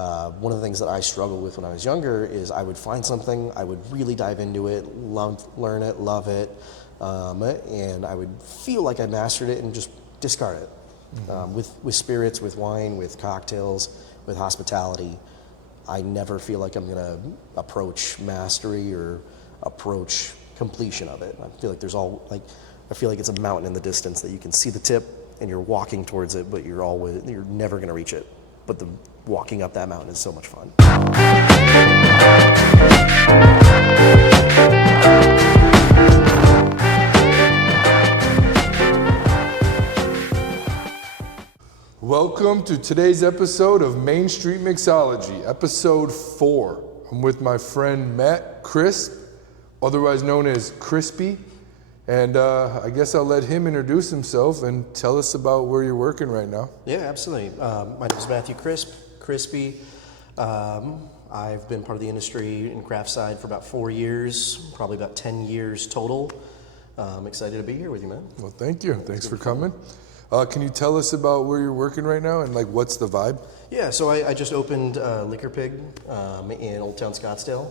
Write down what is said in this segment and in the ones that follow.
One of the things that I struggled with when I was younger is I would find something, I would really dive into it, learn it, love it, and I would feel like I mastered it and just discard it. With spirits, with wine, with cocktails, with hospitality, I never feel like I'm gonna approach mastery or approach completion of it. I feel like I feel like it's a mountain in the distance that you can see the tip and you're walking towards it, but you're never gonna reach it. But the walking up that mountain is so much fun. Welcome to today's episode of Main Street Mixology, episode 4. I'm with my friend Matt Crisp, otherwise known as Crispy, and I guess I'll let him introduce himself and tell us about where you're working right now. Yeah, absolutely. My name is Matthew Crispy. I've been part of the industry in craft side for about 4 years, probably about 10 years total. I'm excited to be here with you, man. Well, thank you. Thanks for coming. Can you tell us about where you're working right now and what's the vibe? Yeah, so I just opened Liquor Pig in Old Town Scottsdale.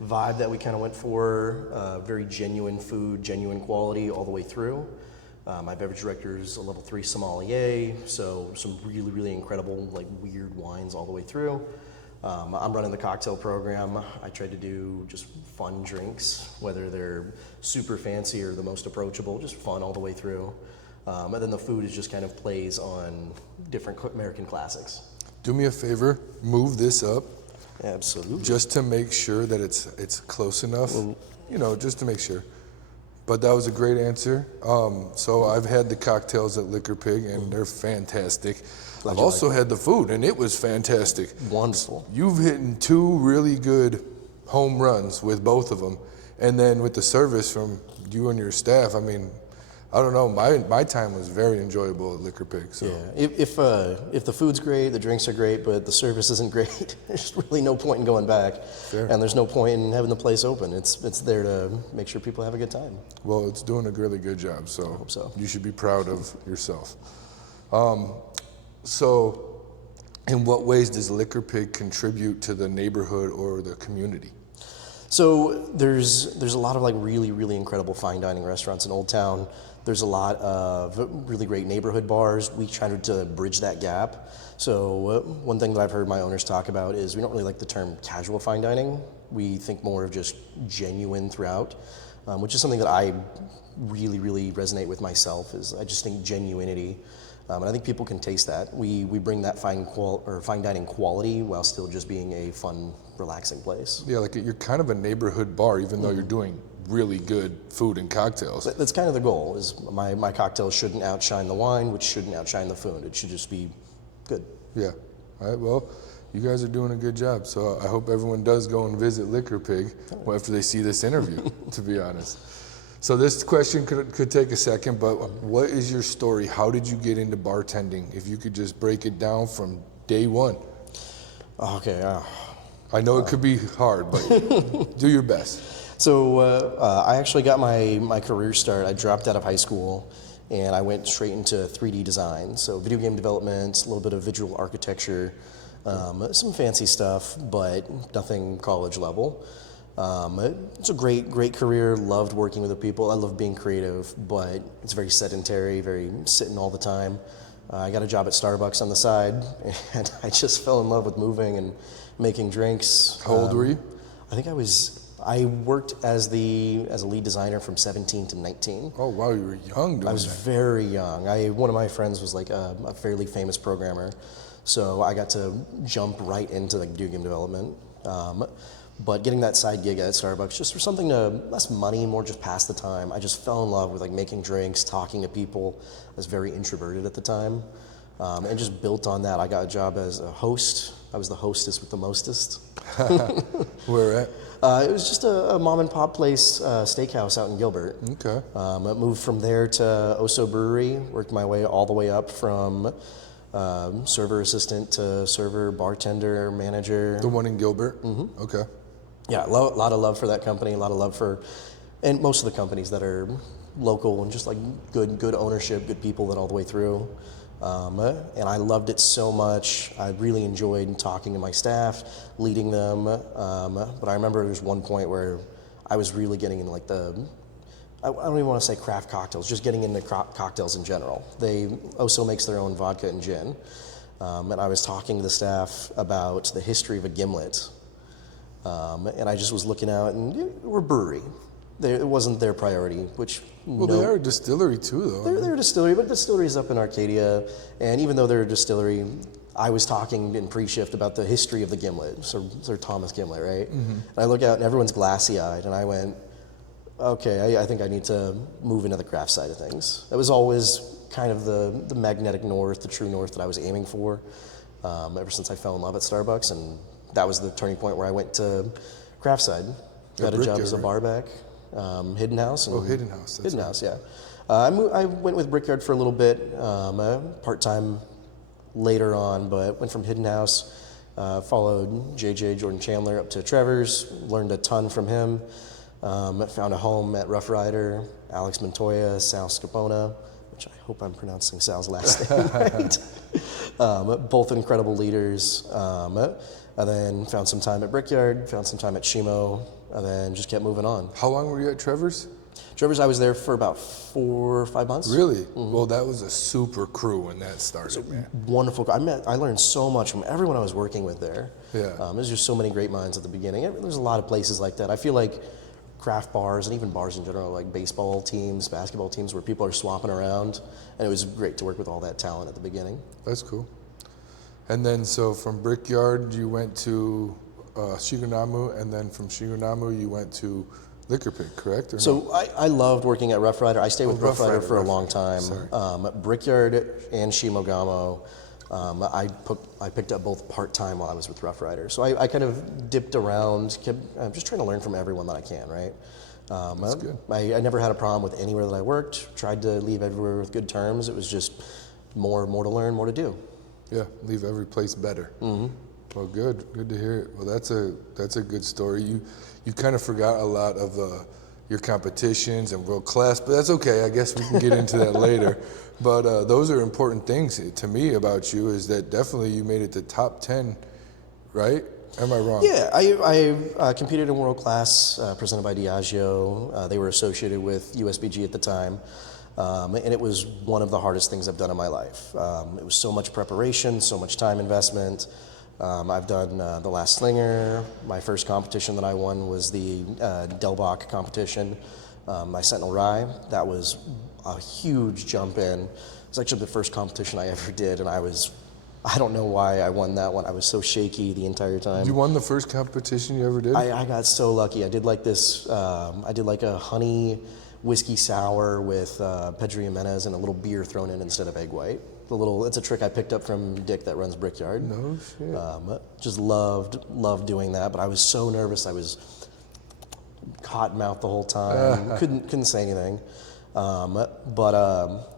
Vibe that we kind of went for, very genuine food, genuine quality all the way through. My beverage director is a level 3 sommelier, so some really, really incredible, weird wines all the way through. I'm running the cocktail program. I try to do just fun drinks, whether they're super fancy or the most approachable, just fun all the way through. And then the food is just kind of plays on different American classics. Do me a favor, move this up. Absolutely. Just to make sure that it's close enough, just to make sure. But that was a great answer. So I've had the cocktails at Liquor Pig, and they're fantastic. I've also had the food, and it was fantastic. Wonderful. You've hit 2 really good home runs with both of them. And then with the service from you and your staff, I don't know. My time was very enjoyable at Liquor Pig. So. Yeah, if the food's great, the drinks are great, but the service isn't great, there's really no point in going back. Fair. And there's no point in having the place open. It's there to make sure people have a good time. Well, it's doing a really good job, so, I hope so. You should be proud of yourself. So, in what ways does Liquor Pig contribute to the neighborhood or the community? So there's a lot of really, really incredible fine dining restaurants in Old Town. There's a lot of really great neighborhood bars. We try to bridge that gap. So one thing that I've heard my owners talk about is we don't really like the term casual fine dining. We think more of just genuine throughout, which is something that I really, really resonate with myself. Is I just think genuinity, and I think people can taste that. We bring that fine dining quality while still just being a fun, relaxing place. Yeah, you're kind of a neighborhood bar, even though you're doing really good food and cocktails. That's kind of the goal, is my cocktails shouldn't outshine the wine, which shouldn't outshine the food. It should just be good. Yeah. All right, well, you guys are doing a good job, so I hope everyone does go and visit Liquor Pig after they see this interview, to be honest. So this question could take a second, but what is your story? How did you get into bartending? If you could just break it down from day one. Okay. I know it could be hard, but do your best. So I actually got my career start. I dropped out of high school and I went straight into 3D design. So video game development, a little bit of visual architecture, some fancy stuff, but nothing college level. It's a great career. Loved working with the people. I love being creative, but it's very sedentary, very sitting all the time. I got a job at Starbucks on the side, and I just fell in love with moving and making drinks. How old were you? I think I worked as a lead designer from 17 to 19. Oh wow, you were young doing that. I was very young. One of my friends was a fairly famous programmer, so I got to jump right into video game development. But getting that side gig at Starbucks, just for something less money, more just pass the time. I just fell in love with making drinks, talking to people. I was very introverted at the time, and just built on that. I got a job as a host. I was the hostess with the mostest. Where at? It was just a mom and pop place, steakhouse out in Gilbert. Okay. I moved from there to Oso Brewery, worked my way all the way up from server assistant to server, bartender, manager. The one in Gilbert? Mm-hmm. Okay. Yeah, a lot of love for that company, a lot of love for, and most of the companies that are local and just good ownership, good people that all the way through. And I loved it so much. I really enjoyed talking to my staff, leading them. But I remember there was one point where I was really getting into like I don't even want to say craft cocktails, just getting into cocktails in general. They also makes their own vodka and gin. And I was talking to the staff about the history of a gimlet. And I just was looking out, and we're a brewery. It wasn't their priority, which... Well, they are a distillery too, though. They're a distillery, but the distillery's up in Arcadia. And even though they're a distillery, I was talking in pre-shift about the history of the gimlet, Sir Thomas Gimlet, right? Mm-hmm. And I look out, and everyone's glassy-eyed, and I went, okay, I think I need to move into the craft side of things. That was always kind of the magnetic north, the true north that I was aiming for ever since I fell in love at Starbucks, and that was the turning point where I went to craft side. Got a job as a bar back, Hidden House. And Hidden House. Hidden House, yeah. I went with Brickyard for a little bit, part-time later on, but went from Hidden House, followed JJ Jordan Chandler up to Trevor's, learned a ton from him. Found a home at Rough Rider, Alex Montoya, Sal Scapona, which I hope I'm pronouncing Sal's last name right. Both incredible leaders. And then found some time at Brickyard, found some time at Shimo, and then just kept moving on. How long were you at Trevor's? Trevor's, I was there for about 4 or 5 months. Really? Mm-hmm. Well, that was a super crew when that started, man. Wonderful. I learned so much from everyone I was working with there. Yeah. There's just so many great minds at the beginning. There's a lot of places like that. I feel like craft bars and even bars in general, like baseball teams, basketball teams, where people are swapping around, and it was great to work with all that talent at the beginning. That's cool. And then, so from Brickyard, you went to Shigunamu, and then from Shigunamu, you went to Liquor Pig, correct? Or so no? I loved working at Rough Rider. I stayed with Rough Rider for a long time. Brickyard and Shimogamo, I picked up both part-time while I was with Rough Rider. So I kind of dipped around, I'm just trying to learn from everyone that I can, right? That's good. I never had a problem with anywhere that I worked, tried to leave everywhere with good terms. It was just more to learn, more to do. Yeah, leave every place better. Mm-hmm. Well, good to hear it. Well, that's a good story. You kind of forgot a lot of your competitions and world class, but that's okay. I guess we can get into that later. But those are important things to me about you, is that definitely you made it to top 10, right? Am I wrong? Yeah, I competed in world class presented by Diageo. They were associated with USBG at the time. And it was one of the hardest things I've done in my life. It was so much preparation, so much time investment. I've done the Last Slinger. My first competition that I won was the Delbach competition, my Sentinel Rye. That was a huge jump in. It was actually the first competition I ever did, and I don't know why I won that one. I was so shaky the entire time. You won the first competition you ever did? I got so lucky. I did like this, I did like a honey whiskey sour with Pedro Jimenez and a little beer thrown in instead of egg white. It's a trick I picked up from Dick that runs Brickyard. No shit. Just loved doing that, but I was so nervous. I was cotton mouth the whole time. couldn't say anything. But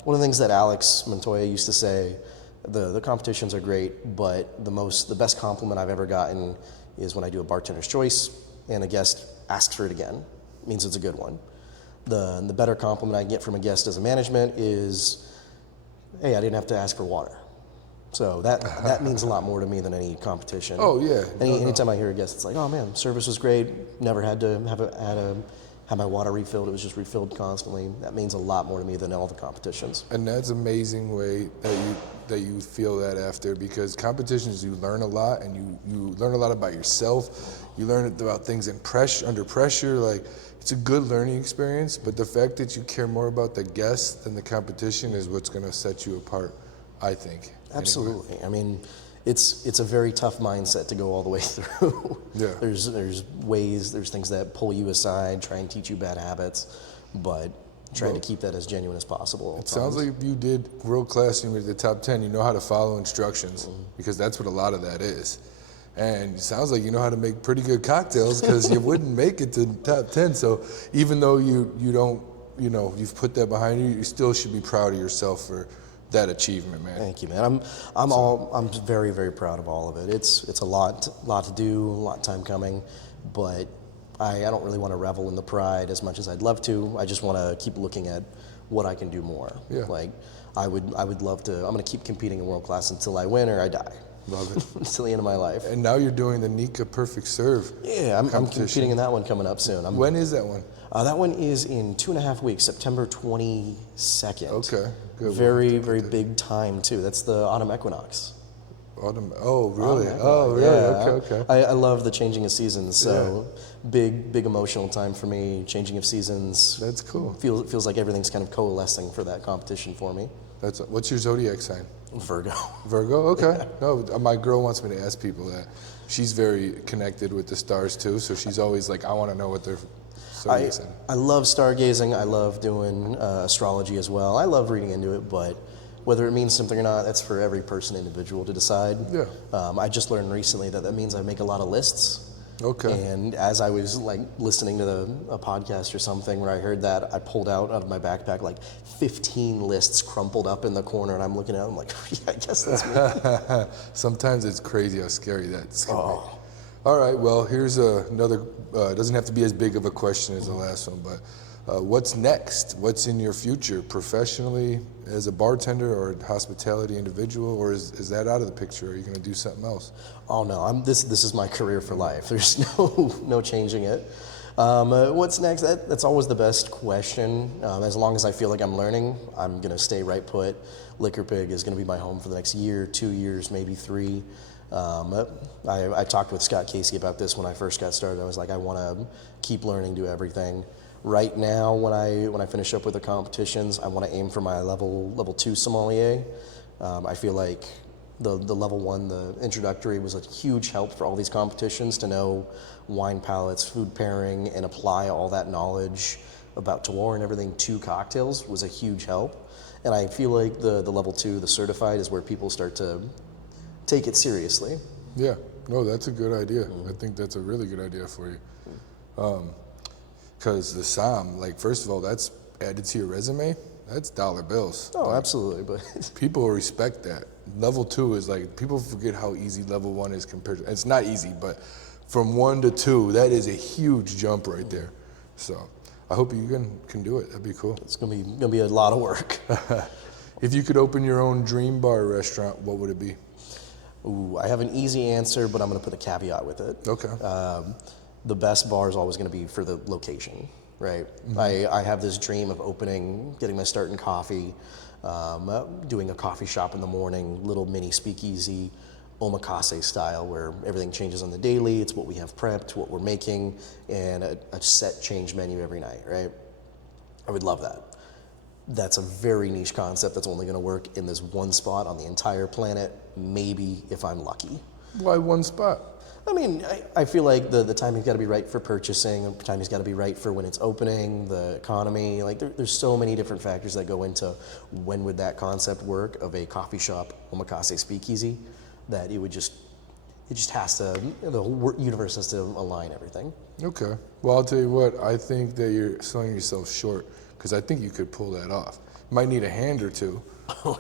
one of the things that Alex Montoya used to say, the competitions are great, but the best compliment I've ever gotten is when I do a bartender's choice and a guest asks for it again. It means it's a good one. The better compliment I can get from a guest as a management is, hey, I didn't have to ask for water. So that means a lot more to me than any competition. Oh yeah. Anytime I hear a guest, it's like, oh man, service was great. Never had to have my water refilled. It was just refilled constantly. That means a lot more to me than all the competitions. And that's amazing way that you feel that after, because competitions, you learn a lot, and you learn a lot about yourself. You learn about things under pressure. Like, it's a good learning experience, but the fact that you care more about the guests than the competition is what's going to set you apart, I think. Absolutely. Anyway. I mean, it's a very tough mindset to go all the way through. Yeah. There's things that pull you aside, try and teach you bad habits, but trying to keep that as genuine as possible. It sounds like if you did world class and you were the top 10, you know how to follow instructions, because that's what a lot of that is. And it sounds like you know how to make pretty good cocktails, because you wouldn't make it to the top 10. So even though you don't, you've put that behind you, you still should be proud of yourself for that achievement, man. Thank you, man. I'm very, very proud of all of it. It's a lot to do, a lot of time coming, but I don't really want to revel in the pride as much as I'd love to. I just want to keep looking at what I can do more. Yeah. Like, I would love to. I'm gonna keep competing in world class until I win or I die. Love it. Until the end of my life. And now you're doing the Nika Perfect Serve. Yeah, I'm competing in that one coming up soon. When is that one? That one is in 2.5 weeks, September 22nd. Okay, good. Very big time too. That's the autumn equinox. Autumn. Oh, really? Autumn Oh, equinox. really? Yeah. Okay. I love the changing of seasons. So big emotional time for me. Changing of seasons. That's cool. Feels like everything's kind of coalescing for that competition for me. What's your zodiac sign? Virgo. Virgo. Okay. No, my girl wants me to ask people that. She's very connected with the stars too, so she's always like, I want to know what their zodiac sign. I love stargazing. I love doing astrology as well. I love reading into it, but whether it means something or not, that's for every person individual to decide. Yeah. I just learned recently that means I make a lot of lists. Okay. And as I was like listening to a podcast or something where I heard that, I pulled out of my backpack like 15 lists crumpled up in the corner, and I'm looking at them like, yeah, I guess that's me. Sometimes it's crazy how scary that's going to be. All right, well, here's another, doesn't have to be as big of a question as the last one, but what's next? What's in your future professionally as a bartender or a hospitality individual, or is that out of the picture? Are you going to do something else? Oh no, this is my career for life. There's no changing it. What's next? That's always the best question. As long as I feel like I'm learning, I'm gonna stay right put. Liquor Pig is gonna be my home for the next year, 2 years, maybe 3. I talked with Scott Casey about this when I first got started. I was like, I want to keep learning, do everything. Right now, when I finish up with the competitions, I want to aim for my level 2 sommelier. I feel like the level 1, the introductory, was a huge help for all these competitions to know wine palettes, food pairing, and apply all that knowledge about terroir and everything to cocktails was a huge help. And I feel like the level 2, the certified, is where people start to take it seriously. Yeah, no, that's a good idea. I think that's a really good idea for you. Because the SOM, like, first of all, that's added to your resume. That's dollar bills. Oh, absolutely. But people respect that. Level 2 is like, people forget how easy level 1 is compared to, it's not easy, but from 1 to 2, that is a huge jump right there. So I hope you can do it. That'd be cool. It's gonna be a lot of work. If you could open your own dream bar restaurant, what would it be? Ooh, I have an easy answer, but I'm gonna put a caveat with it. Okay. The best bar is always gonna be for the location, right? Mm-hmm. I have this dream of getting my start in coffee, doing a coffee shop in the morning, little mini speakeasy, omakase style, where everything changes on the daily. It's what we have prepped, what we're making, and a set change menu every night, right? I would love that. That's a very niche concept that's only gonna work in this one spot on the entire planet, maybe if I'm lucky. Why one spot? I mean, I feel like the timing's got to be right for purchasing. The timing's got to be right for when it's opening, the economy. Like, there's so many different factors that go into when would that concept work of a coffee shop omakase speakeasy, that it just has to, the whole universe has to align everything. Okay. Well, I'll tell you what, I think that you're selling yourself short, because I think you could pull that off. You might need a hand or two,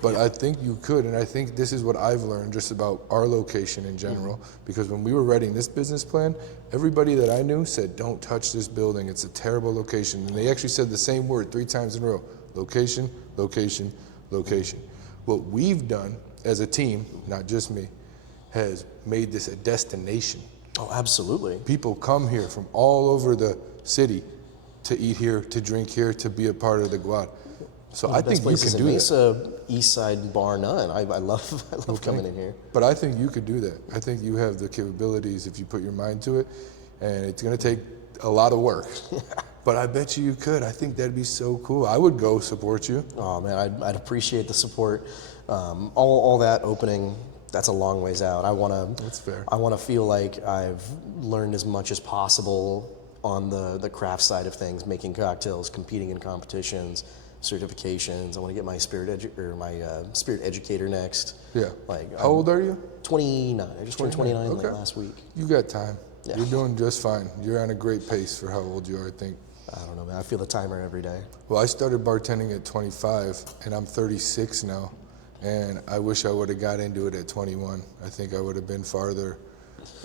but I think you could, and I think this is what I've learned just about our location in general, because when we were writing this business plan, everybody that I knew said, don't touch this building, it's a terrible location, and they actually said the same word 3 times in a row: location, location, location. What we've done as a team, not just me, has made this a destination. Oh, absolutely. People come here from all over the city to eat here, to drink here, to be a part of the Guad. So I think you can do that. Mesa, East Side, bar none. I love coming in here. But I think you could do that. I think you have the capabilities if you put your mind to it, and it's going to take a lot of work. But I bet you could. I think that'd be so cool. I would go support you. Oh man, I'd appreciate the support. All that opening, that's a long ways out. That's fair. I want to feel like I've learned as much as possible on the craft side of things, making cocktails, competing in competitions, certifications. I want to get my spirit educator next. Yeah. Like, how old are you? 29. I just turned 29 Okay. like last week. You got time. Yeah. You're doing just fine. You're on a great pace for how old you are, I think. I don't know, man. I feel the timer every day. Well, I started bartending at 25, and I'm 36 now, and I wish I would have got into it at 21. I think I would have been farther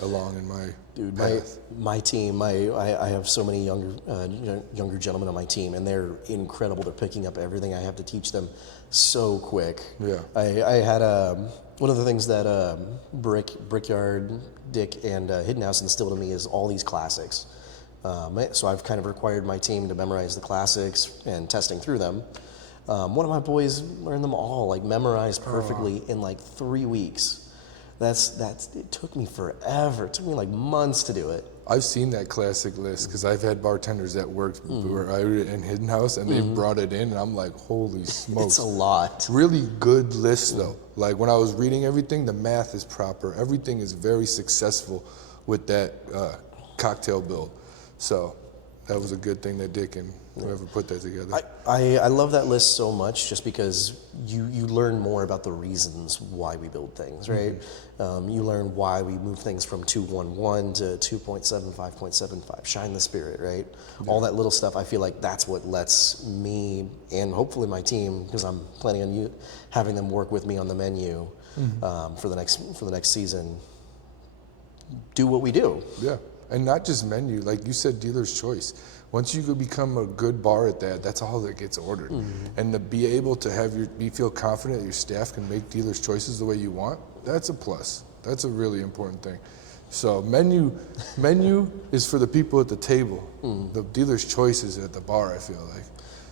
along in my Dude, path. my team, I have so many younger gentlemen on my team, and they're incredible. They're picking up everything I have to teach them so quick. Yeah. I had one of the things that Brickyard, Dick, and Hidden House instilled in me is all these classics. So I've kind of required my team to memorize the classics and testing through them. One of my boys learned them all, like memorized perfectly in like 3 weeks. It took me forever. It took me like months to do it. I've seen that classic list because I've had bartenders that worked where I was in Hidden House and they brought it in and I'm like, holy smokes. It's a lot. Really good list though. Like when I was reading everything, the math is proper. Everything is very successful with that cocktail build. So that was a good thing that Dick and whoever put that together. I love that list so much just because you learn more about the reasons why we build things, right? You learn why we move things from 2.11 to 2.7, 5.75, shine the spirit, right? Yeah. All that little stuff, I feel like that's what lets me and hopefully my team, because I'm planning on having them work with me on the menu for the next season, do what we do. Yeah, and not just menu, like you said, dealer's choice. Once you become a good bar at that, that's all that gets ordered. And to be able to feel confident that your staff can make dealer's choices the way you want, that's a plus. That's a really important thing. So menu is for the people at the table. The dealer's choice is at the bar, I feel like.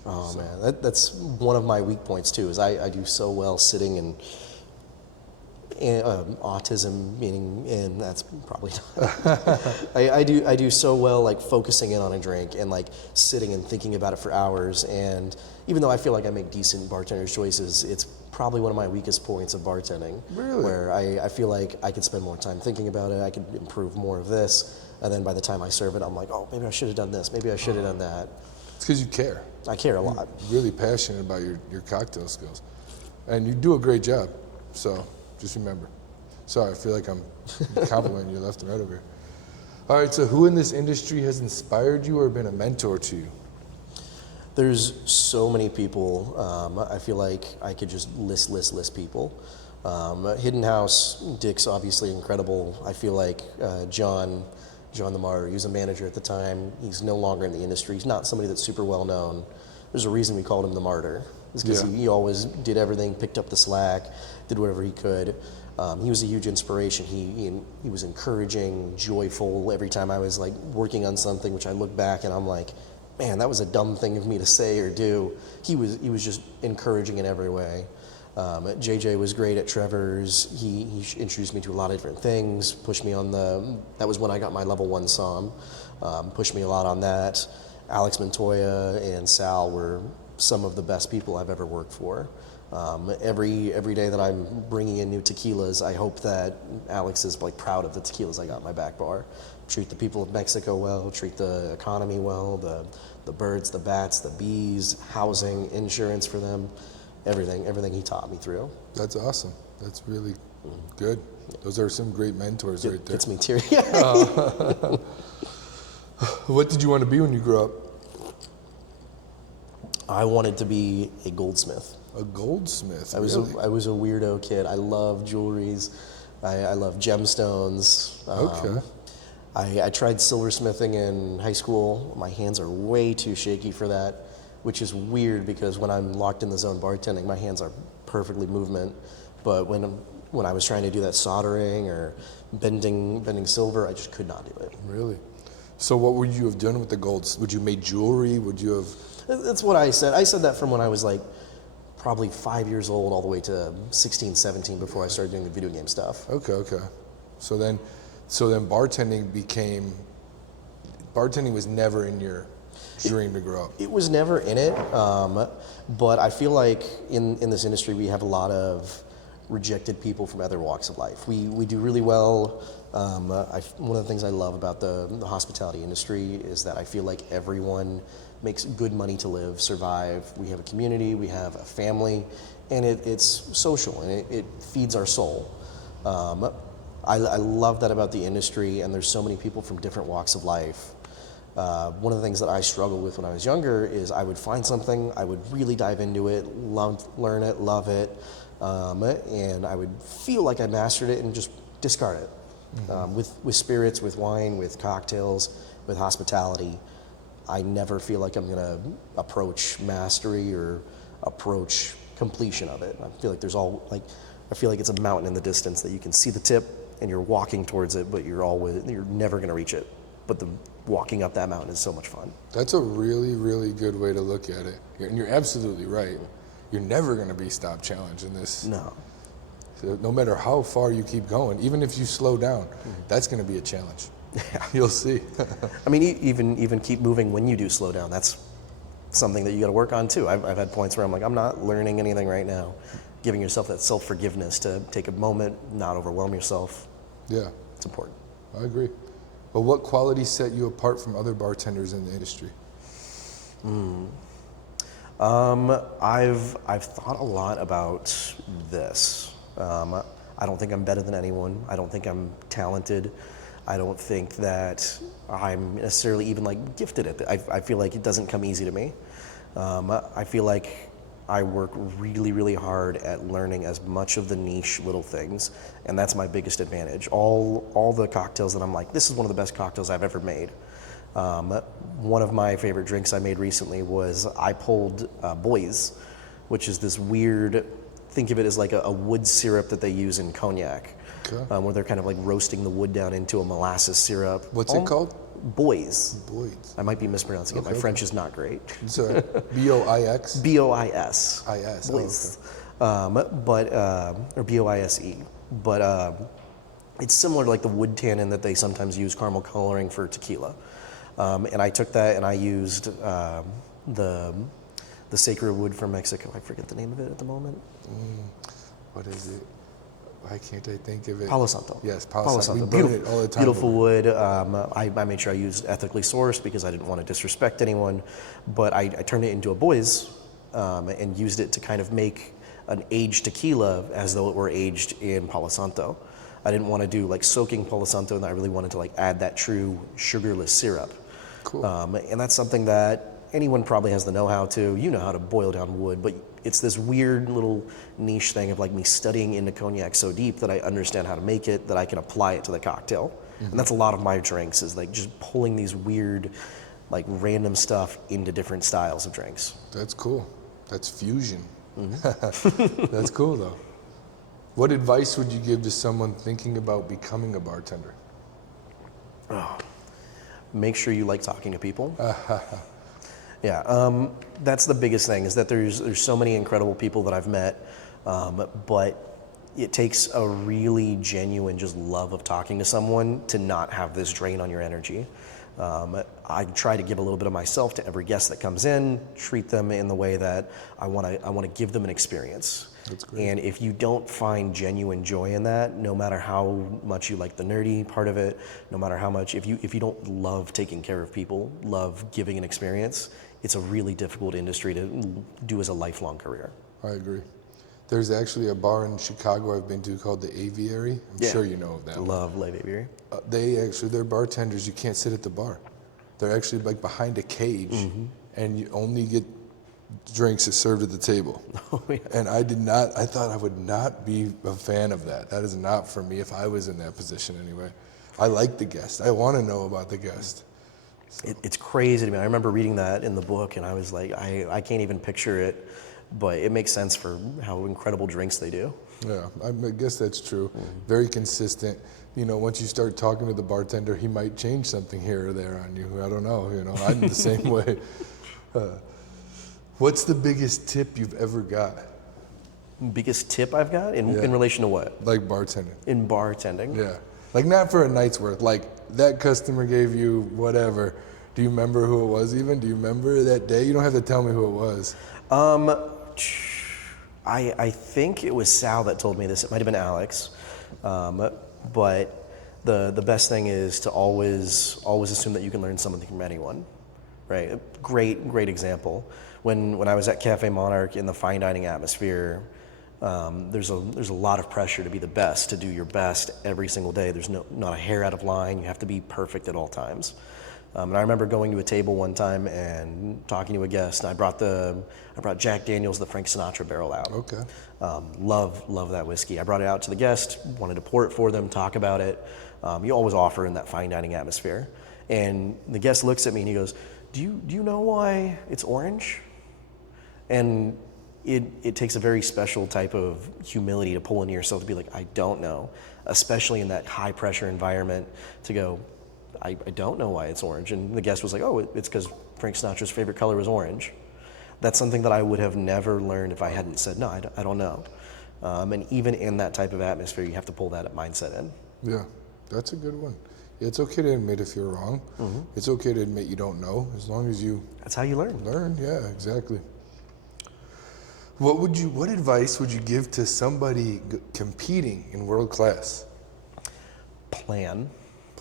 Oh so. Man, that's one of my weak points too, is I do so well sitting and autism meaning, and that's probably not. I do so well like focusing in on a drink and like sitting and thinking about it for hours, and even though I feel like I make decent bartender's choices, it's probably one of my weakest points of bartending. Really? Where I feel like I could spend more time thinking about it, I could improve more of this, and then by the time I serve it, I'm like, oh, maybe I should have done this, maybe I should have done that. It's because you care. I care a lot. You're really passionate about your cocktail skills, and you do a great job, so just remember. Sorry, I feel like I'm complimenting you left and right over here. All right, so who in this industry has inspired you or been a mentor to you? There's so many people. I feel like I could just list people. Hidden House, Dick's obviously incredible. I feel like John the Martyr, he was a manager at the time. He's no longer in the industry. He's not somebody that's super well known. There's a reason we called him the Martyr. It's because he always did everything, picked up the slack, did whatever he could. He was a huge inspiration. He was encouraging, joyful every time I was like working on something, which I look back and I'm like, man, that was a dumb thing of me to say or do. He was just encouraging in every way. JJ was great at Trevor's. He introduced me to a lot of different things, pushed me on that was when I got my level 1 SOM, pushed me a lot on that. Alex Montoya and Sal were some of the best people I've ever worked for. Every day that I'm bringing in new tequilas, I hope that Alex is like proud of the tequilas I got in my back bar. Treat the people of Mexico well, treat the economy well, the birds, the bats, the bees, housing, insurance for them, everything he taught me through. That's awesome. That's really good. Those are some great mentors right there. Gets me teary. What did you want to be when you grew up? I wanted to be a goldsmith. A goldsmith. I was a weirdo kid. I love jewelries. I love gemstones. Okay. I tried silversmithing in high school. My hands are way too shaky for that, which is weird because when I'm locked in the zone bartending, my hands are perfectly movement. But when I was trying to do that soldering or bending silver, I just could not do it. Really? So what would you have done with the golds? Would you make jewelry? Would you have? That's what I said. I said that from when I was like probably 5 years old all the way to 16, 17 before I started doing the video game stuff. Okay. So then bartending was never in your dream to grow up. It was never in it, but I feel like in this industry we have a lot of rejected people from other walks of life. We do really well. One of the things I love about the hospitality industry is that I feel like everyone makes good money to live, survive. We have a community, we have a family, and it's social, and it feeds our soul. I love that about the industry, and there's so many people from different walks of life. One of the things that I struggled with when I was younger is I would find something, I would really dive into it, learn it, love it, and I would feel like I mastered it and just discard it. With spirits, with wine, with cocktails, with hospitality, I never feel like I'm gonna approach mastery or approach completion of it. I feel like I feel like it's a mountain in the distance that you can see the tip and you're walking towards it, but you're never gonna reach it. But the walking up that mountain is so much fun. That's a really, really good way to look at it. And you're absolutely right. You're never going to be stop challenged in this. No. So no matter how far you keep going, even if you slow down, that's going to be a challenge. Yeah. You'll see. I mean, even keep moving when you do slow down. That's something that you got to work on too. I've had points where I'm like, I'm not learning anything right now. Giving yourself that self-forgiveness to take a moment, not overwhelm yourself. Yeah, It's important. I agree. But what qualities set you apart from other bartenders in the industry? I've thought a lot about this. I don't think I'm better than anyone. I don't think I'm talented. I don't think that I'm necessarily even like gifted at it. I feel like it doesn't come easy to me. I feel like I work really, really hard at learning as much of the niche little things, and that's my biggest advantage. All the cocktails that I'm like, this is one of the best cocktails I've ever made. One of my favorite drinks I made recently was I pulled Boys, which is this weird, think of it as like a wood syrup that they use in cognac, Okay. where they're kind of like roasting the wood down into a molasses syrup. What's it called? Boys. Boyd's. I might be mispronouncing it. My Okay. French is not great. So B-O-I-X? B-O-I-S. I-S. Oh, Boys. Or B-O-I-S-E. But it's similar to like the wood tannin that they sometimes use caramel coloring for tequila. And I took that and I used the sacred wood from Mexico. I forget the name of it at the moment. What is it? Why can't I think of it? Palo Santo. Yes, Palo Santo. We Beautiful, burn it all the time. beautiful wood. I made sure I used ethically sourced because I didn't want to disrespect anyone. But I turned it into a Boys and used it to kind of make an aged tequila as though it were aged in Palo Santo. I didn't want to do like soaking Palo Santo, and I really wanted to like add that true sugarless syrup. Cool. And that's something that anyone probably has the know-how to. You know how to boil down wood, but it's this weird little niche thing of like me studying into cognac so deep that I understand how to make it, that I can apply it to the cocktail. And that's a lot of my drinks, is like just pulling these weird, like random stuff into different styles of drinks. That's cool. That's fusion. That's cool though. What advice would you give to someone thinking about becoming a bartender? Make sure you like talking to people. Yeah, that's the biggest thing, is that there's so many incredible people that I've met, but it takes a really genuine just love of talking to someone to not have this drain on your energy. I try to give a little bit of myself to every guest that comes in, treat them in the way that I want to give them an experience. That's great. And if you don't find genuine joy in that, no matter how much you like the nerdy part of it, no matter how much, if you don't love taking care of people, love giving an experience, it's a really difficult industry to do as a lifelong career. I agree. There's actually a bar in Chicago I've been to called the Aviary. I'm sure you know of that one. Love Live Aviary. They're bartenders. You can't sit at the bar. They're actually like behind a cage, and you only get drinks that's served at the table. Oh, yeah. And I thought I would not be a fan of that. That is not for me if I was in that position anyway. I like the guest. I want to know about the guest. It's crazy to me. I remember reading that in the book, and I was like, I can't even picture it, but it makes sense for how incredible drinks they do. Yeah, I guess that's true. Very consistent. You know, once you start talking to the bartender, he might change something here or there on you. I don't know. You know, I'm the same way. What's the biggest tip you've ever got? Biggest tip I've got in relation to what? Like bartending. In bartending? Yeah. Like not for a night's worth. Like that customer gave you whatever. Do you remember who it was even? Do you remember that day? You don't have to tell me who it was. I think it was Sal that told me this. It might have been Alex. But the best thing is to always assume that you can learn something from anyone, right? Great example. When I was at Cafe Monarch in the fine dining atmosphere, there's a lot of pressure to be the best, to do your best every single day. There's not a hair out of line. You have to be perfect at all times. And I remember going to a table one time and talking to a guest, and I brought Jack Daniel's, the Frank Sinatra barrel out. Okay. Love that whiskey. I brought it out to the guest, wanted to pour it for them, talk about it. You always offer in that fine dining atmosphere. And the guest looks at me and he goes, do you know why it's orange? And it takes a very special type of humility to pull into yourself to be like, I don't know, especially in that high pressure environment, to go, I don't know why it's orange. And the guest was like, oh, it's because Frank Sinatra's favorite color was orange. That's something that I would have never learned if I hadn't said, no, I don't know. And even in that type of atmosphere, you have to pull that mindset in. Yeah, that's a good one. It's okay to admit if you're wrong. It's okay to admit you don't know, as long as you That's how you learn. learn. Yeah, exactly. What advice would you give to somebody competing in world class? Plan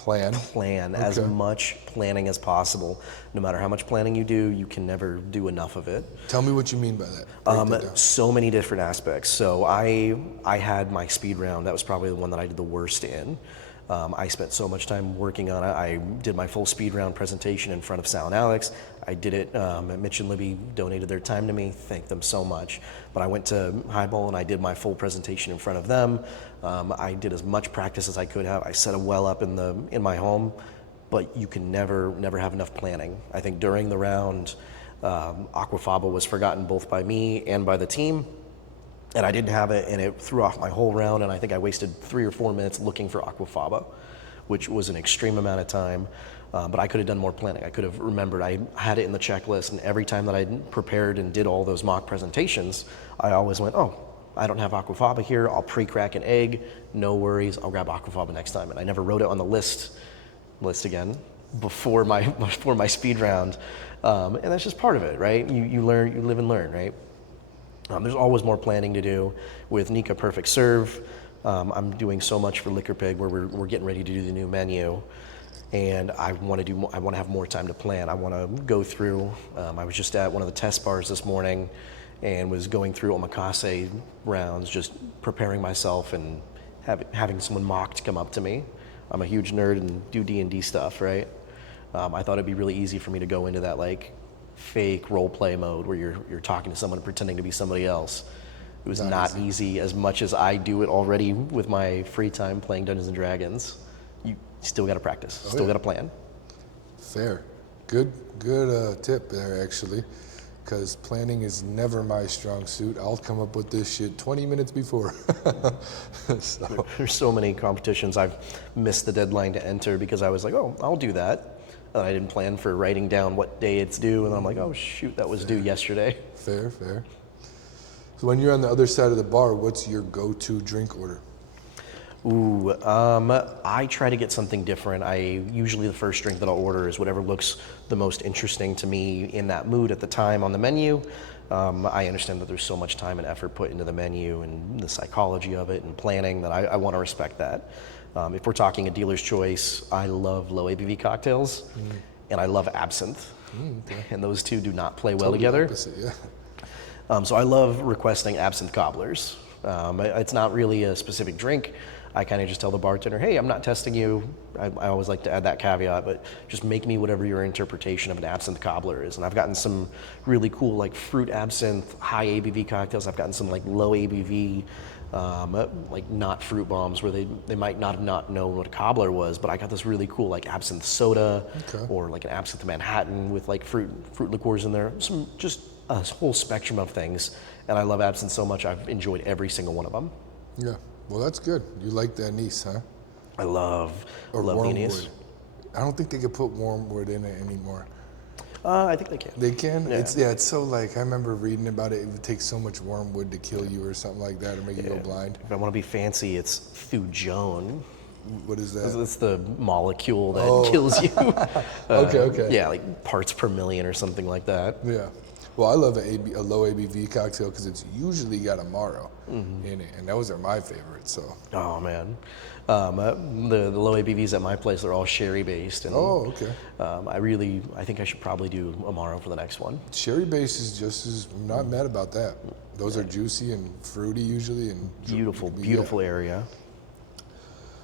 Okay. as much planning as possible. No matter how much planning you do, you can never do enough of it. Tell me what you mean by that. Break that down. So many different aspects. So I had my speed round. That was probably the one that I did the worst in. I spent so much time working on it. I did my full speed round presentation in front of Sal and Alex. I did it. Mitch and Libby donated their time to me. Thank them so much. But I went to Highball and I did my full presentation in front of them. I did as much practice as I could have. I set a well up in my home, but you can never have enough planning. I think during the round, aquafaba was forgotten both by me and by the team. And I didn't have it, and it threw off my whole round, and I think I wasted 3 or 4 minutes looking for aquafaba, which was an extreme amount of time. But I could have done more planning. I could have remembered. I had it in the checklist, and every time that I prepared and did all those mock presentations, I always went, oh, I don't have aquafaba here. I'll pre-crack an egg. No worries. I'll grab aquafaba next time. And I never wrote it on the list again before my speed round. And that's just part of it, right? You learn, you live and learn, right? There's always more planning to do. With Nika Perfect Serve, I'm doing so much for Liquor Pig where we're getting ready to do the new menu, and I want to have more time to plan. I want to go through. I was just at one of the test bars this morning, and was going through omakase rounds, just preparing myself and having someone mocked come up to me. I'm a huge nerd and do D&D stuff, right? I thought it'd be really easy for me to go into that like fake role play mode where you're talking to someone and pretending to be somebody else. It was not easy as much as I do it already with my free time playing Dungeons and Dragons. You still got to practice, still got to plan. Fair. Good tip there, actually, because planning is never my strong suit. I'll come up with this shit 20 minutes before. So. There's so many competitions I've missed the deadline to enter because I was like, oh, I'll do that. And I didn't plan for writing down what day it's due, and I'm like, oh shoot, that was due yesterday. Fair. So when you're on the other side of the bar, what's your go-to drink order? Ooh, I try to get something different. Usually the first drink that I'll order is whatever looks the most interesting to me in that mood at the time on the menu. I understand that there's so much time and effort put into the menu and the psychology of it and planning that I want to respect that. If we're talking a dealer's choice, I love low ABV cocktails, and I love absinthe, okay. And those two do not play well together. Opposite, yeah. So I love requesting absinthe cobblers. It's not really a specific drink. I kind of just tell the bartender, hey, I'm not testing you. I always like to add that caveat, but just make me whatever your interpretation of an absinthe cobbler is. And I've gotten some really cool like fruit absinthe, high ABV cocktails. I've gotten some like low ABV, like not fruit bombs where they might not know what a cobbler was, but I got this really cool like absinthe soda, okay. Or like an absinthe Manhattan with like fruit liqueurs in there. Just a whole spectrum of things. And I love absinthe so much, I've enjoyed every single one of them. Yeah, well that's good. You like the anise, huh? I love the anise. I don't think they could put wormwood in it anymore. I think they can. They can? Yeah. It's so like, I remember reading about it, it would take so much wormwood to kill you or something like that, or make you go blind. If I want to be fancy, it's thujone. What is that? It's the molecule that kills you. Okay. Yeah, like parts per million or something like that. Yeah. Well, I love a low ABV cocktail because it's usually got Amaro in it, and those are my favorites. So. Oh man, the low ABVs at my place are all sherry based. And, okay. I think I should probably do Amaro for the next one. Sherry based is just as, I'm not mad about that. Those are juicy and fruity usually, and beautiful area.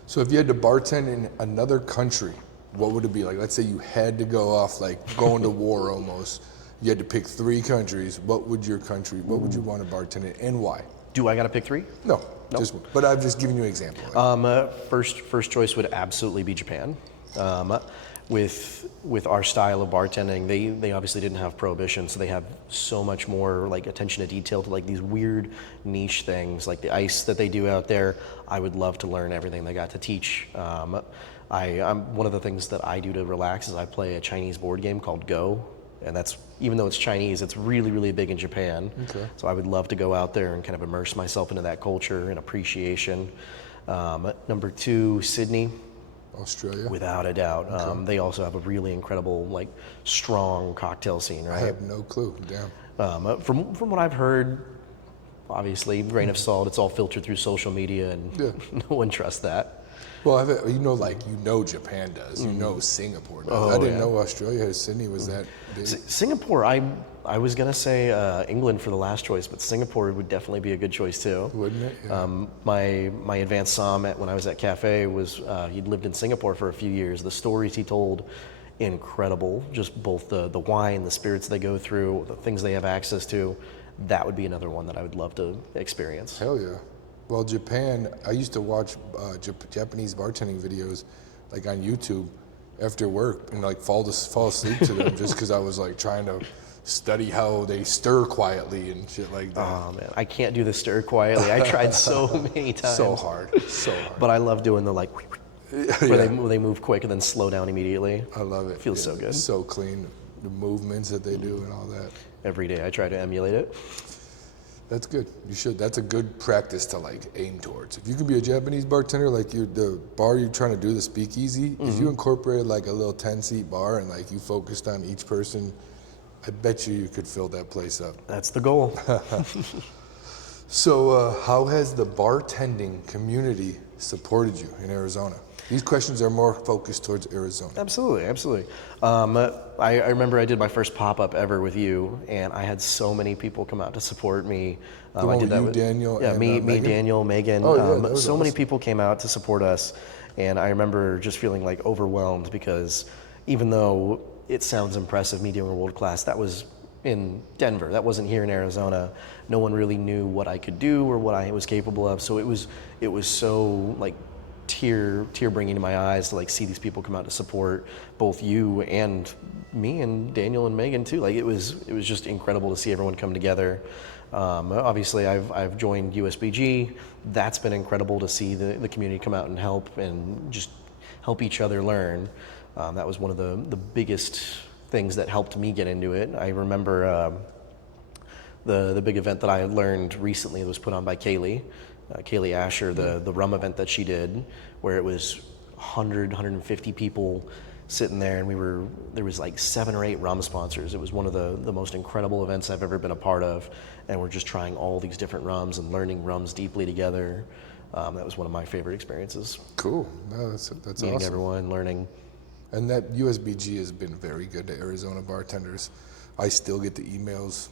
So if you had to bartend in another country, what would it be like? Let's say you had to go off, like going to war almost. You had to pick 3 countries. What would you want to bartend in, and why? Do I got to pick 3? No. Nope. But I'm just giving you an example. First choice would absolutely be Japan. With our style of bartending, they obviously didn't have prohibition, so they have so much more like attention to detail to like these weird niche things, like the ice that they do out there. I would love to learn everything they got to teach. I'm one of the things that I do to relax is I play a Chinese board game called Go, and that's, even though it's Chinese, it's really, really big in Japan. Okay. So I would love to go out there and kind of immerse myself into that culture and appreciation. Number 2, Sydney. Australia. Without a doubt. They also have a really incredible, like, strong cocktail scene, I right? have no clue. Damn. From what I've heard, obviously, grain of salt, it's all filtered through social media, and Yeah. no one trusts that. Well, Japan does. You know Singapore does. Oh, I didn't yeah. know Australia had Sydney was that big. Singapore, I was going to say England for the last choice, but Singapore would definitely be a good choice, too. Wouldn't it? Yeah. My advanced Som when I was at Cafe was, he'd lived in Singapore for a few years. The stories he told, incredible. Just both the wine, the spirits they go through, the things they have access to. That would be another one that I would love to experience. Hell yeah. Well, Japan, I used to watch Japanese bartending videos like on YouTube after work and like fall asleep to them just because I was like trying to study how they stir quietly and shit like that. Oh man, I can't do the stir quietly. I tried so many times. So hard. But I love doing the like, where they move quick and then slow down immediately. I love it. Feels so good. So clean. The movements that they do and all that. Every day I try to emulate it. That's good. You should. That's a good practice to like aim towards. If you can be a Japanese bartender, like the bar you're trying to do, the speakeasy, if you incorporate like a little 10-seat bar and like you focused on each person, I bet you could fill that place up. That's the goal. So how has the bartending community supported you in Arizona? These questions are more focused towards Arizona. Absolutely. I remember I did my first pop-up ever with you, and I had so many people come out to support me. The one with you, Daniel, yeah, and, me, Megan? Daniel, Megan. Oh, yeah, that was so many awesome. people came out to support us, and I remember just feeling like overwhelmed because even though it sounds impressive, me doing a world class, that was in Denver. That wasn't here in Arizona. No one really knew what I could do or what I was capable of. So it was so like tear bringing to my eyes to like see these people come out to support both you and me and Daniel and Megan too. Like it was just incredible to see everyone come together. Obviously I've joined USBG. That's been incredible to see the community come out and help just help each other learn. That was one of the biggest things that helped me get into it. I remember the big event that I learned recently was put on by Kaylee Asher, the rum event that she did, where it was 150 people sitting there, and there was like 7 or 8 rum sponsors. It was one of the most incredible events I've ever been a part of, and we're just trying all these different rums and learning rums deeply together. That was one of my favorite experiences. Cool. No, that's Meeting awesome. everyone, learning. And that USBG has been very good to Arizona bartenders. I still get the emails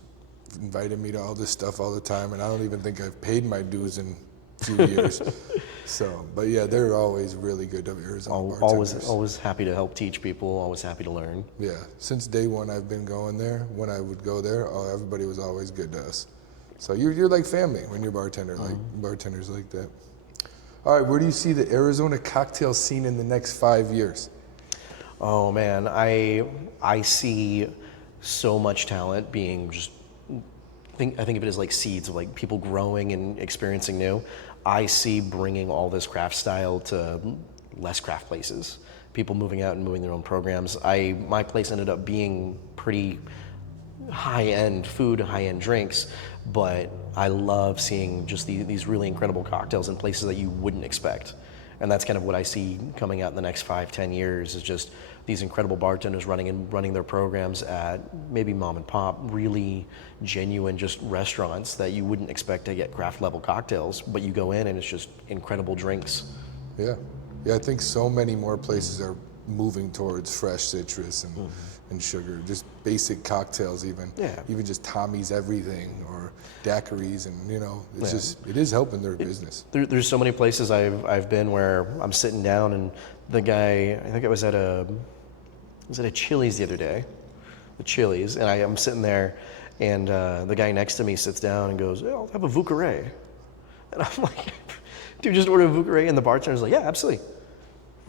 inviting me to all this stuff all the time, and I don't even think I've paid my dues in a few years. So, but yeah, they're always really good to Arizona bartenders. Always happy to help teach people, always happy to learn. Yeah, since day one I've been going there. When I would go there, everybody was always good to us. So you're like family when you're bartender, like bartenders like that. All right, where do you see the Arizona cocktail scene in the next 5 years? Oh man, I see so much talent being just. I think of it as like seeds of like people growing and experiencing new. I see bringing all this craft style to less craft places. People moving out and moving their own programs. My place ended up being pretty high-end food, high-end drinks, but I love seeing just these really incredible cocktails in places that you wouldn't expect. And that's kind of what I see coming out in the next 5-10 years is just these incredible bartenders running their programs at maybe mom and pop, really genuine just restaurants that you wouldn't expect to get craft level cocktails, but you go in and it's just incredible drinks. Yeah, I think so many more places are moving towards fresh citrus and sugar, just basic cocktails even. Yeah. Even just Tommy's Everything or daiquiris, and it is helping their business. There's so many places I've been where I'm sitting down and the guy, I think I was at a Chili's the other day, and I'm sitting there and the guy next to me sits down and goes, "Hey, I'll have a Vucare." And I'm like, dude, just order a Vucare, and the bartender's like, yeah, absolutely.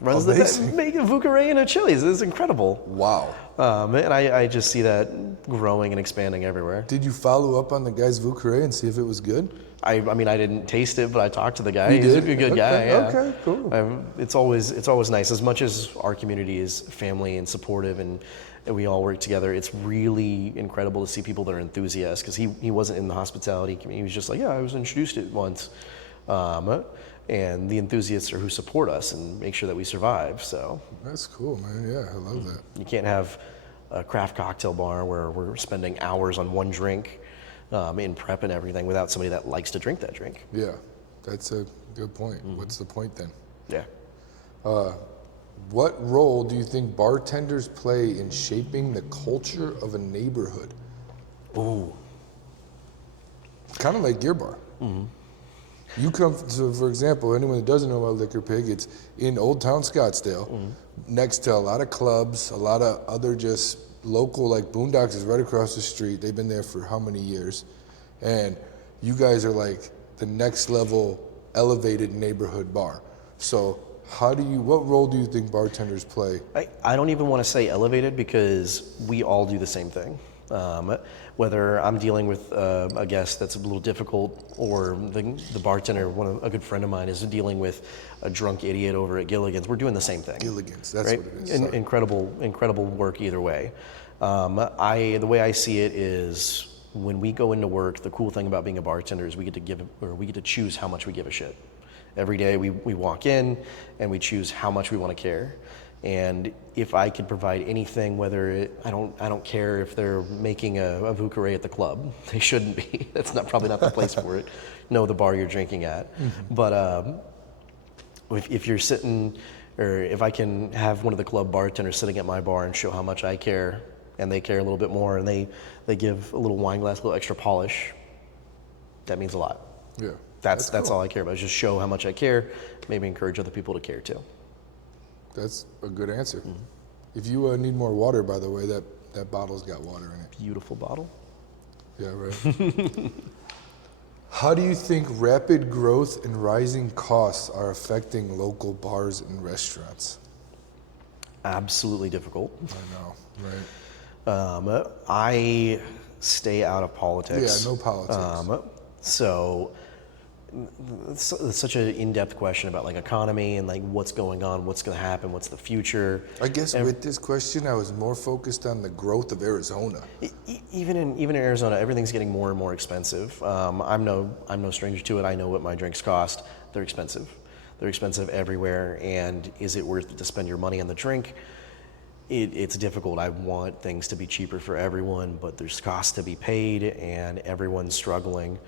Runs Amazing. make a Vucare in a Chili's. It's incredible. Wow. And I just see that growing and expanding everywhere. Did you follow up on the guy's Vucare and see if it was good? I mean, I didn't taste it, but I talked to the guy. You He's did? a good Okay, guy. Yeah. okay, cool. It's always nice. As much as our community is family and supportive, and we all work together, it's really incredible to see people that are enthusiasts. Because he wasn't in the hospitality community. He was just like, yeah, I was introduced to it once. And the enthusiasts are who support us and make sure that we survive. So That's cool, man. Yeah, I love that. you can't have a craft cocktail bar where we're spending hours on one drink in prep and everything without somebody that likes to drink that drink. Yeah, that's a good point. What's the point then? Yeah. What role do you think bartenders play in shaping the culture of a neighborhood? Ooh. Kind of like your bar. You come, so for example, anyone that doesn't know about Liquor Pig, it's in Old Town Scottsdale, next to a lot of clubs, a lot of other just local, like Boondocks is right across the street. They've been there for how many years? And you guys are like the next level elevated neighborhood bar. So what role do you think bartenders play? I don't even want to say elevated because we all do the same thing. Whether I'm dealing with a guest that's a little difficult, or the bartender, a good friend of mine, is dealing with a drunk idiot over at Gilligan's, we're doing the same thing. Gilligan's, that's right? what it is. Incredible work either way. The way I see it is when we go into work, the cool thing about being a bartender is we get to choose how much we give a shit. Every day we walk in and we choose how much we want to care. And if I could provide anything, I don't care if they're making a Vucare at the club. They shouldn't be. That's probably not the place for it. Know the bar you're drinking at. But if you're sitting, or if I can have one of the club bartenders sitting at my bar and show how much I care, and they care a little bit more, and they give a little wine glass, a little extra polish, that means a lot. Yeah. That's cool. all I care about. Is just show how much I care, maybe encourage other people to care too. That's a good answer. If you need more water, by the way, that bottle's got water in it. Beautiful bottle. Yeah, right. How do you think rapid growth and rising costs are affecting local bars and restaurants? Absolutely difficult. I know, right? I stay out of politics. Yeah, no politics. So it's such an in-depth question about like economy and like what's going on, what's going to happen, what's the future. I guess with this question, I was more focused on the growth of Arizona. Even in Arizona, everything's getting more and more expensive. I'm no stranger to it. I know what my drinks cost. They're expensive. They're expensive everywhere. And is it worth it to spend your money on the drink? It's difficult. I want things to be cheaper for everyone, but there's costs to be paid, and everyone's struggling.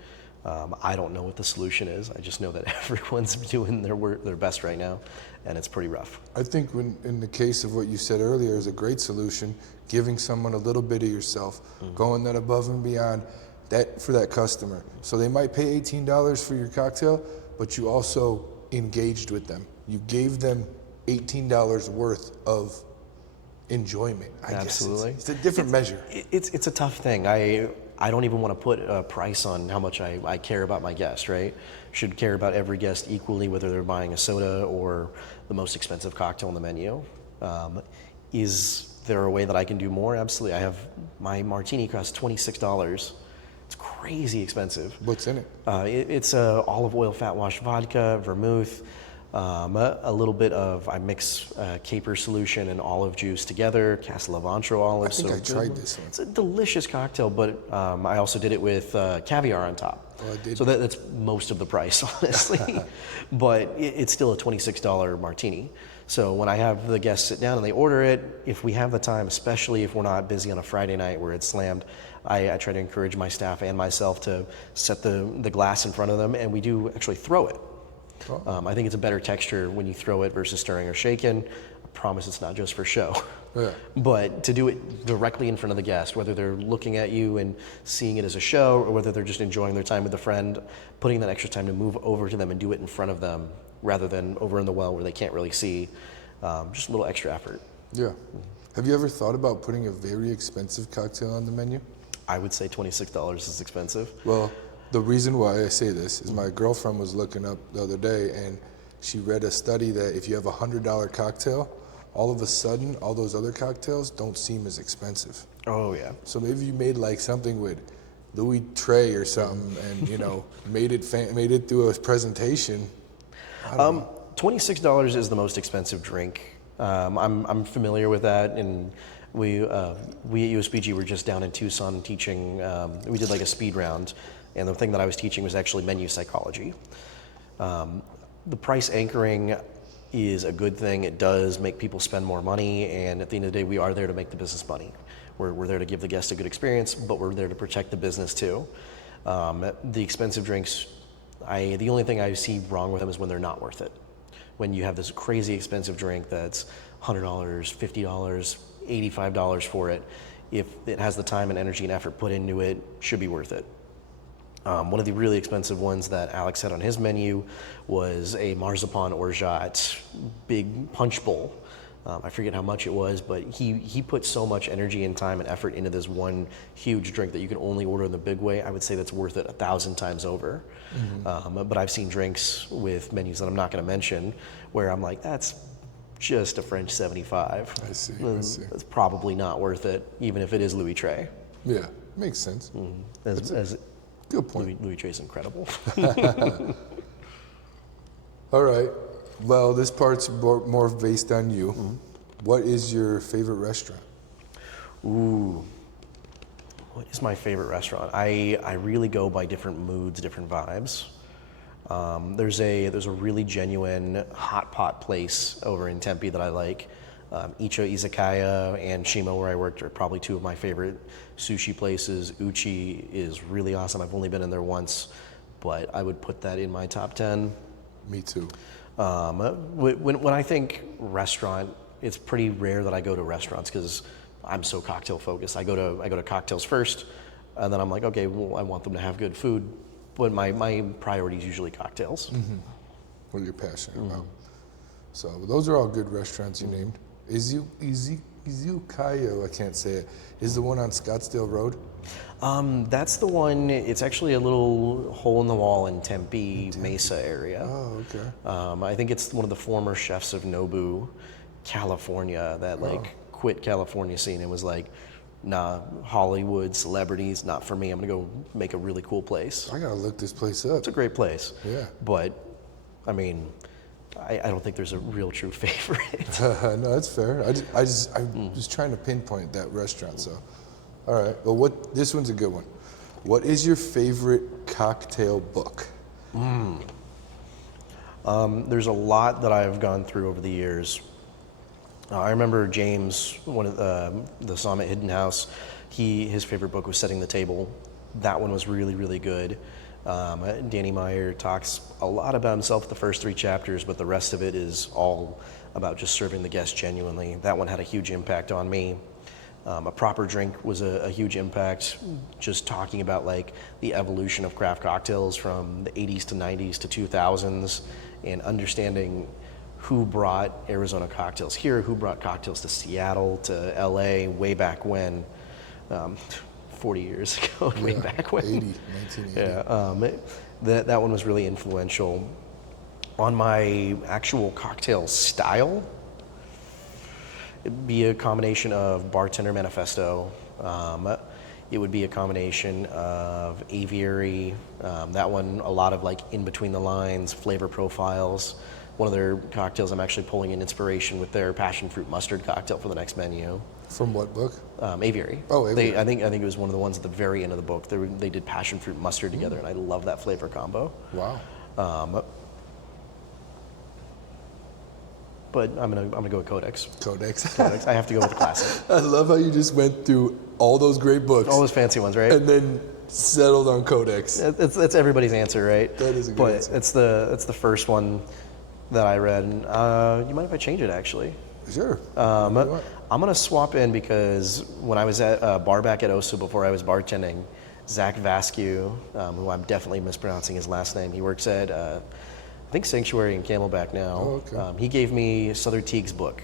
I don't know what the solution is. I just know that everyone's doing their best right now, and it's pretty rough. I think in the case of what you said earlier is a great solution, giving someone a little bit of yourself, going that above and beyond that for that customer. So they might pay $18 for your cocktail, but you also engaged with them. You gave them $18 worth of enjoyment. Absolutely. It's a different measure. It's a tough thing. I don't even want to put a price on how much I care about my guest, right? Should care about every guest equally, whether they're buying a soda or the most expensive cocktail on the menu. Is there a way that I can do more? Absolutely. My martini costs $26. It's crazy expensive. What's in it? It's olive oil fat wash vodka, vermouth, a little bit of, I mix caper solution and olive juice together, Casa Levantro olives. I think I tried this one. It's a delicious cocktail, but I also did it with caviar on top. Oh, I did. So that's most of the price, honestly. But it's still a $26 martini. So when I have the guests sit down and they order it, if we have the time, especially if we're not busy on a Friday night where it's slammed, I try to encourage my staff and myself to set the glass in front of them, and we do actually throw it. Oh. I think it's a better texture when you throw it versus stirring or shaking. I promise it's not just for show. Yeah. But to do it directly in front of the guest, whether they're looking at you and seeing it as a show, or whether they're just enjoying their time with a friend, putting that extra time to move over to them and do it in front of them rather than over in the well where they can't really see, just a little extra effort. Yeah. Have you ever thought about putting a very expensive cocktail on the menu? I would say $26 is expensive. Well, The reason why I say this is my girlfriend was looking up the other day, and she read a study that if you have $100 cocktail, all of a sudden, all those other cocktails don't seem as expensive. Oh yeah. So maybe you made like something with Louis Trey or something, and you know, made it through a presentation. $26 is the most expensive drink. I'm familiar with that, and we at USBG were just down in Tucson teaching. We did like a speed round, and the thing that I was teaching was actually menu psychology. The price anchoring is a good thing. It does make people spend more money, and at the end of the day, we are there to make the business money. We're there to give the guest a good experience, but we're there to protect the business too. The expensive drinks, the only thing I see wrong with them is when they're not worth it. When you have this crazy expensive drink that's $100, $50, $85 for it, if it has the time and energy and effort put into it, should be worth it. One of the really expensive ones that Alex had on his menu was a marzipan orgeat big punch bowl. I forget how much it was, but he put so much energy and time and effort into this one huge drink that you can only order in the big way. I would say that's worth it 1,000 times over. But I've seen drinks with menus that I'm not going to mention where I'm like, that's just a French 75. I see. It's probably not worth it, even if it is Louis Trey. Yeah, makes sense. Good point. Louis Trey's incredible. All right. Well, this part's more based on you. What is your favorite restaurant? Ooh, what is my favorite restaurant? I really go by different moods, different vibes. There's a really genuine hot pot place over in Tempe that I like. Icho Izakaya and Shima, where I worked, are probably two of my favorite sushi places. Uchi is really awesome. I've only been in there once, but I would put that in my top 10. Me too. When I think restaurant, it's pretty rare that I go to restaurants because I'm so cocktail focused. I go to cocktails first, and then I'm like, okay, well, I want them to have good food, but my priority is usually cocktails. What you're passionate about. So those are all good restaurants you named. Izukaya, I can't say it, is the one on Scottsdale Road? That's the one. It's actually a little hole in the wall in Tempe Mesa area. Oh, okay. I think it's one of the former chefs of Nobu, California, that quit California scene and was like, nah, Hollywood, celebrities, not for me. I'm gonna go make a really cool place. I gotta look this place up. It's a great place. Yeah. But, I mean, I don't think there's a real true favorite. No, that's fair. I'm just trying to pinpoint that restaurant. So, all right. Well, this one's a good one. What is your favorite cocktail book? There's a lot that I've gone through over the years. I remember James, one of the Summit Hidden House. His favorite book was Setting the Table. That one was really, really good. Danny Meyer talks a lot about himself the first 3 chapters, but the rest of it is all about just serving the guest genuinely. That one had a huge impact on me. A Proper Drink was a huge impact, just talking about like the evolution of craft cocktails from the 80s to 90s to 2000s, and understanding who brought Arizona cocktails here, who brought cocktails to Seattle, to LA, way back when. 40 years ago, way back when. 1980. Yeah, that one was really influential. On my actual cocktail style, it'd be a combination of Bartender Manifesto. It would be a combination of Aviary. That one, a lot of like in between the lines, flavor profiles. One of their cocktails, I'm actually pulling in inspiration with their passion fruit mustard cocktail for the next menu. From what book? Aviary. Oh, Aviary. I think it was one of the ones at the very end of the book. They did passion fruit mustard together, and I love that flavor combo. Wow. But I'm gonna go with Codex. Codex. Codex. I have to go with the classic. I love how you just went through all those great books. All those fancy ones, right? And then settled on Codex. It's everybody's answer, right? That is a good answer. It's the first one that I read. And, you mind if I change it, actually? Sure. I'm going to swap in because when I was at bar back at Osu before I was bartending, Zach Vasquez, who I'm definitely mispronouncing his last name, he works at, I think, Sanctuary in Camelback now. Oh, okay. He gave me Southern Teague's book.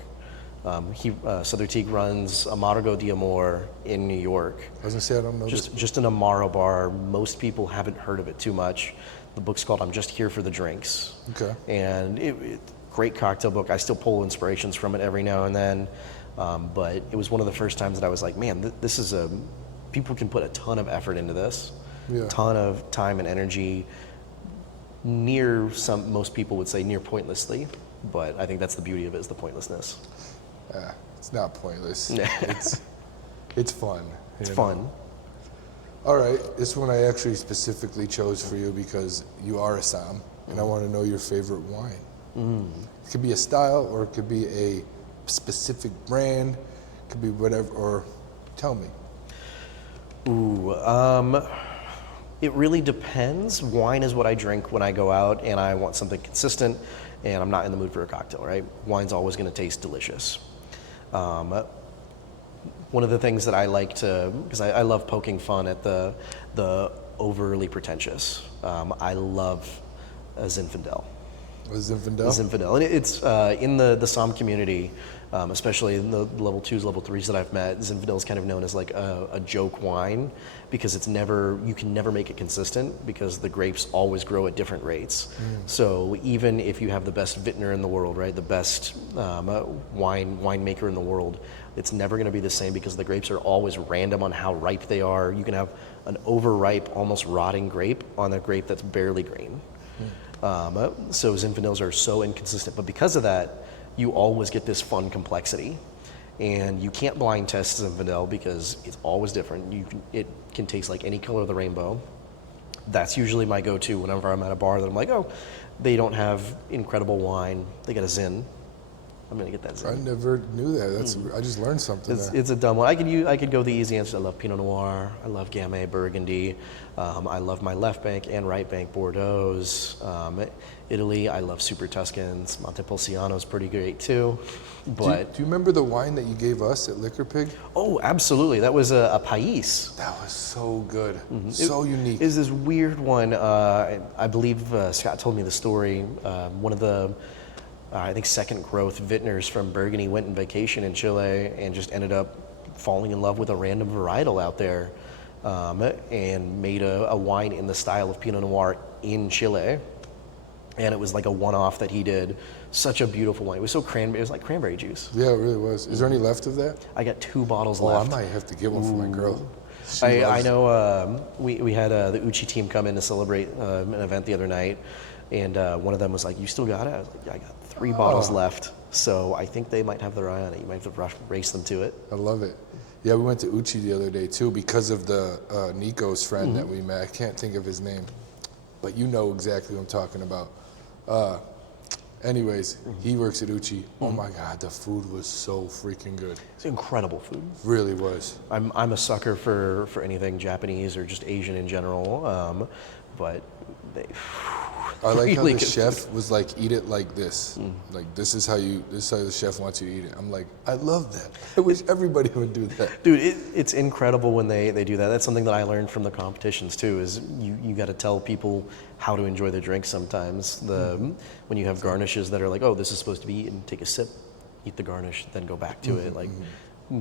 Southern Teague runs Amargo de Amor in New York. I was gonna say I don't know this. Just an Amaro bar. Most people haven't heard of it too much. The book's called I'm Just Here for the Drinks. Okay. And great cocktail book. I still pull inspirations from it every now and then. But it was one of the first times that I was like, man, this is people can put a ton of effort into this. Yeah. Ton of time and energy. Most people would say near pointlessly. But I think that's the beauty of it, is the pointlessness. It's not pointless. It's fun. It's fun. All right, this one I actually specifically chose for you because you are Assam, and I want to know your favorite wine. It could be a style, or it could be a specific brand. It could be whatever. Or tell me. It really depends. Wine is what I drink when I go out and I want something consistent and I'm not in the mood for a cocktail, right? Wine's always going to taste delicious. One of the things that I like to, because I love poking fun at the overly pretentious. I love a Zinfandel. A Zinfandel? Zinfandel. And it's in the Som community, especially in the level 2s, level 3s that I've met, Zinfandel is kind of known as like a joke wine because you can never make it consistent because the grapes always grow at different rates. So even if you have the best vintner in the world, right, the best winemaker in the world, it's never going to be the same because the grapes are always random on how ripe they are. You can have an overripe, almost rotting grape on a grape that's barely green. So Zinfandels are so inconsistent, but because of that, you always get this fun complexity. And you can't blind test Zinfandel because it's always different. It can taste like any color of the rainbow. That's usually my go-to whenever I'm at a bar that I'm like, oh, they don't have incredible wine. They got a Zin. I'm gonna get that Zin. I never knew that. I just learned something there. It's a dumb one. I could go the easy answer. I love Pinot Noir. I love Gamay Burgundy. I love my left bank and right bank Bordeaux's. Italy, I love Super Tuscans. Montepulciano's pretty great too. But do you remember the wine that you gave us at Liquor Pig? Oh, absolutely. That was a Pais. That was so good. So unique. It was this weird one. I believe Scott told me the story. One of the I think second growth vintners from Burgundy went on vacation in Chile and just ended up falling in love with a random varietal out there and made a wine in the style of Pinot Noir in Chile. And it was like a one-off that he did. Such a beautiful wine. It was it was like cranberry juice. Yeah, it really was. Is there any left of that? I got 2 bottles left. I might have to get one for my girl. I know we had the Uchi team come in to celebrate an event the other night, and one of them was like, "You still got it?" I was like, "Yeah, I got 3 bottles left." So I think they might have their eye on it. You might have to race them to it. I love it. Yeah, we went to Uchi the other day too because of the Nico's friend that we met. I can't think of his name, but you know exactly what I'm talking about. Anyways, he works at Uchi. Oh my God, the food was so freaking good. It's incredible food. Really was. I'm a sucker for anything Japanese or just Asian in general, but they. I like really how the chef was like, eat it like this. Like this is how the chef wants you to eat it. I'm like, I love that. I wish everybody would do that. Dude, it's incredible when they do that. That's something that I learned from the competitions too, is you got to tell people how to enjoy their drinks sometimes. When you have garnishes that are like, oh, this is supposed to be eaten, take a sip, eat the garnish, then go back to it. Like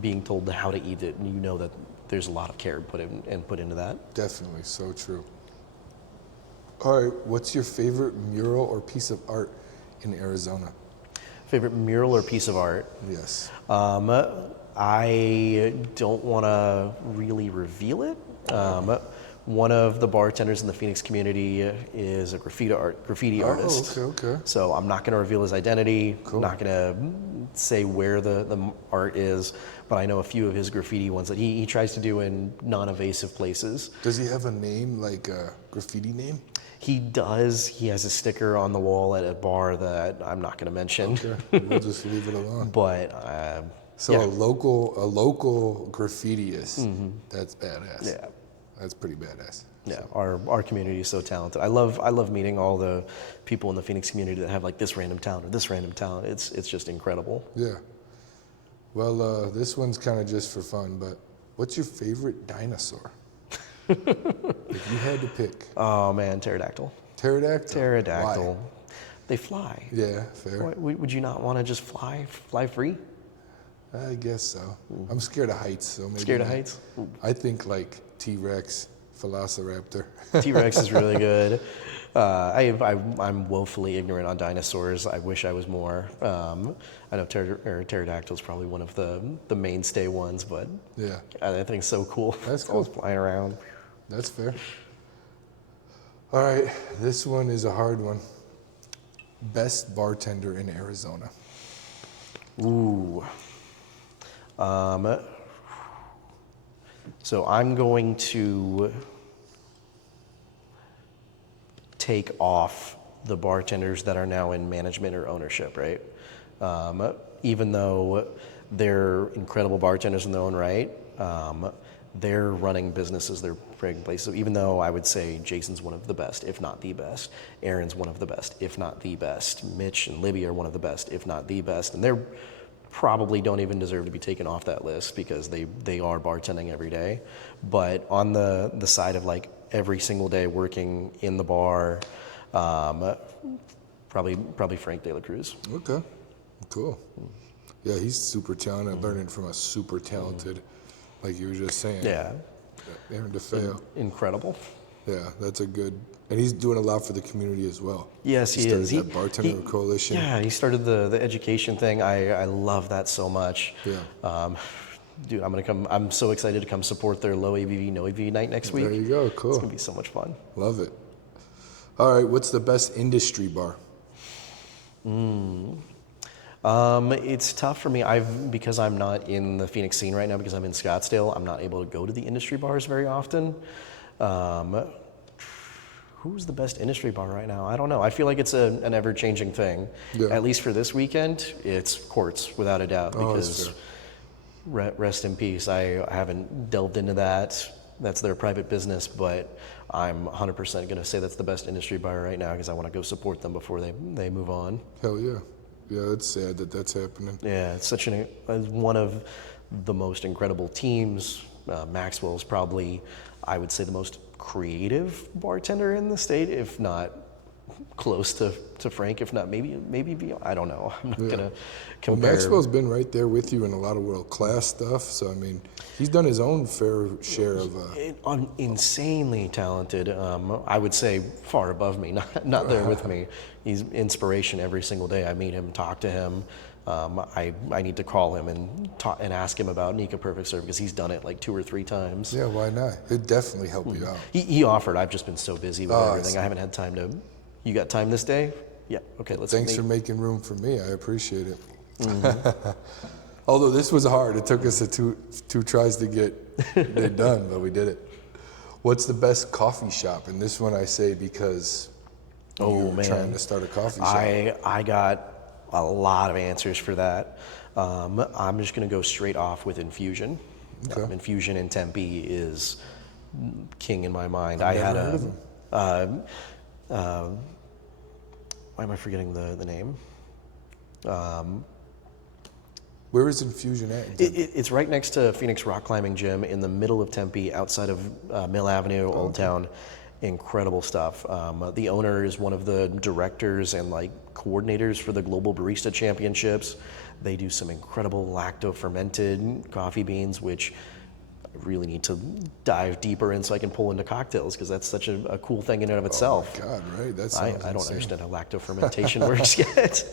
being told how to eat it, and you know that there's a lot of care put into that. Definitely, so true. All right, what's your favorite mural or piece of art in Arizona? Favorite mural or piece of art? Yes. I don't want to really reveal it. One of the bartenders in the Phoenix community is a graffiti artist. Okay. So I'm not going to reveal his identity. Cool. Not going to say where the art is, but I know a few of his graffiti ones that he tries to do in non-evasive places. Does he have a name, like a graffiti name? He does. He has a sticker on the wall at a bar that I'm not going to mention. Okay, we'll just leave it alone. But a local graffitiist. That's badass. Yeah. That's pretty badass. Yeah, our community is so talented. I love meeting all the people in the Phoenix community that have like this random talent or this random talent. It's just incredible. Yeah. Well, this one's kind of just for fun, but what's your favorite dinosaur? If you had to pick. Oh man, pterodactyl. Pterodactyl? Pterodactyl. Why? They fly. Yeah, fair. Would you not want to just fly free? I guess so. I'm scared of heights, so maybe Scared of not. heights? I think like T-Rex, Velociraptor. T-Rex is really good. I'm woefully ignorant on dinosaurs. I wish I was more. I know pterodactyl is probably one of the mainstay ones, but Yeah, I think it's so cool. That's It's always cool. flying around. that's fair. All right, this one is a hard one. Best bartender in Arizona. Ooh. So I'm going to take off the bartenders that are now in management or ownership, right? Even though they're incredible bartenders in their own right, they're running businesses, they're running places. So even though I would say Jason's one of the best, if not the best, Aaron's one of the best, if not the best, Mitch and Libby are one of the best, if not the best, and they're probably don't even deserve to be taken off that list because they are bartending every day. But on the side of like every single day working in the bar, probably Frank De La Cruz. Okay, cool. Yeah, he's super talented. Learning from a super talented, like you were just saying. Yeah, Aaron DeFeo. incredible. Yeah, that's a good, and he's doing a lot for the community as well. Yes, he started is. that bartender coalition. Yeah, he started the education thing. I love that so much. Yeah. Dude, I'm so excited to come support their low ABV, no ABV night next week. There you go. It's Cool. gonna be so much fun. Love it. All right, what's the best industry bar? It's tough for me. Because I'm not in the Phoenix scene right now because I'm in Scottsdale. I'm not able to go to the industry bars very often. Who's the best industry bar right now? I don't know. I feel like it's an ever-changing thing. Yeah. At least for this weekend, it's Quartz without a doubt. Oh, that's Because fair. rest in peace. I haven't delved into that. That's their private business, but I'm 100% going to say that's the best industry bar right now because I want to go support them before they move on. Hell yeah. Yeah, it's sad that that's happening. Yeah, it's such one of the most incredible teams. Maxwell's probably, I would say, the most creative bartender in the state, if not close to Frank, if not maybe beyond. I don't know. I'm not gonna Well, compare. Maxwell's been right there with you in a lot of world-class stuff. So, I mean, he's done his own fair share of... Insanely talented. I would say far above me, not there with me. He's inspiration every single day. I meet him, talk to him. I need to call him and ask him about Nika Perfect Serve because he's done it like 2 or 3 times. Yeah, why not? It'd definitely help you out. He offered. I've just been so busy with Oh, I everything. see. I haven't had time to. You got time this day? Yeah. Okay. Let's. Thanks meet. for making room for me. I appreciate it. Mm-hmm. Although this was hard. It took us two tries to get it done, but we did it. What's the best coffee shop? And this one I say because you're trying to start a coffee shop. I got a lot of answers for that. I'm just going to go straight off with Infusion. Okay. Infusion in Tempe is king in my mind. I've I had never heard of a. Why am I forgetting the name? Where is Infusion at? in Tempe? It's right next to Phoenix Rock Climbing Gym in the middle of Tempe, outside of Mill Avenue, Old Town. Incredible stuff. The owner is one of the directors and like coordinators for the Global Barista Championships. They do some incredible lacto-fermented coffee beans, which I really need to dive deeper in so I can pull into cocktails because that's such a cool thing in and of itself. God, right? That I sounds don't insane. understand how lacto-fermentation works yet.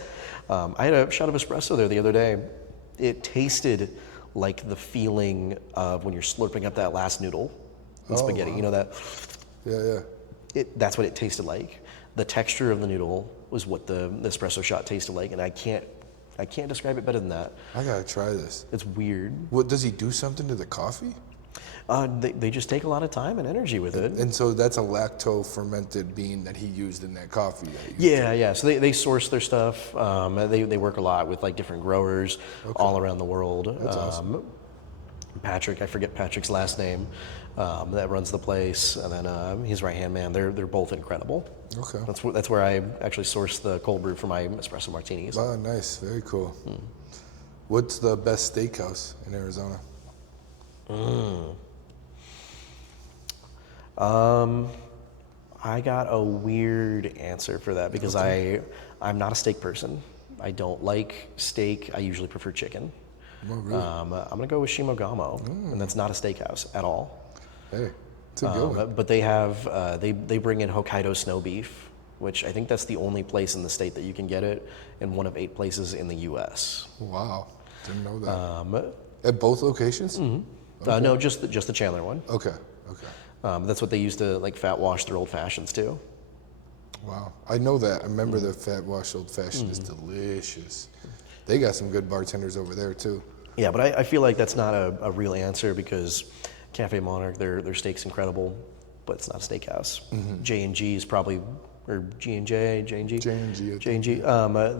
I had a shot of espresso there the other day. It tasted like the feeling of when you're slurping up that last noodle in spaghetti. wow. You know that? Yeah. That's what it tasted like. The texture of the noodle was what the espresso shot tasted like, and I can't describe it better than that. I gotta try this. It's weird. What does he do? Something to the coffee? They just take a lot of time and energy with it. And so that's a lacto-fermented bean that he used in that coffee. That you Yeah. So they source their stuff. They work a lot with like different growers all around the world. That's awesome. Patrick, I forget Patrick's last name, that runs the place, and then his right-hand man. They're both incredible. Okay. That's where I actually source the cold brew for my espresso martinis. Oh, nice. Very cool. What's the best steakhouse in Arizona? I got a weird answer for that because I'm not a steak person. I don't like steak. I usually prefer chicken. Oh, really? I'm gonna go with Shimogamo, and that's not a steakhouse at all. Hey, it's a good one. But they have they bring in Hokkaido snow beef, which I think that's the only place in the state that you can get it, and one of 8 places in the U.S. Wow, didn't know that. At both locations? No, just the Chandler one. Okay. That's what they use to like fat wash their old fashions too. Wow, I know that. I remember the Fat Wash Old Fashioned is delicious. They got some good bartenders over there too. Yeah, but I feel like that's not a real answer because Cafe Monarch, their steak's incredible, but it's not a steakhouse. J&G is probably, or G&J, J&G? J&G, I J&G,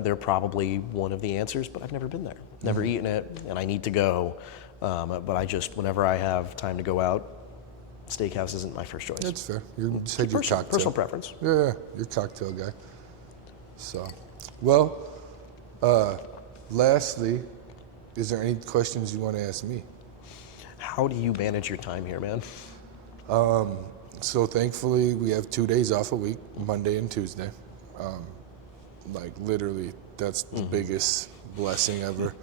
they're probably one of the answers, but I've never been there. Never eaten it, and I need to go. But I just, whenever I have time to go out, steakhouse isn't my first choice. That's fair. You said your cocktail. Personal preference. Yeah, you're a cocktail guy. So, well, lastly, is there any questions you want to ask me? How do you manage your time here, man? So thankfully, we have 2 days off a week, Monday and Tuesday. Like literally, that's the biggest blessing ever.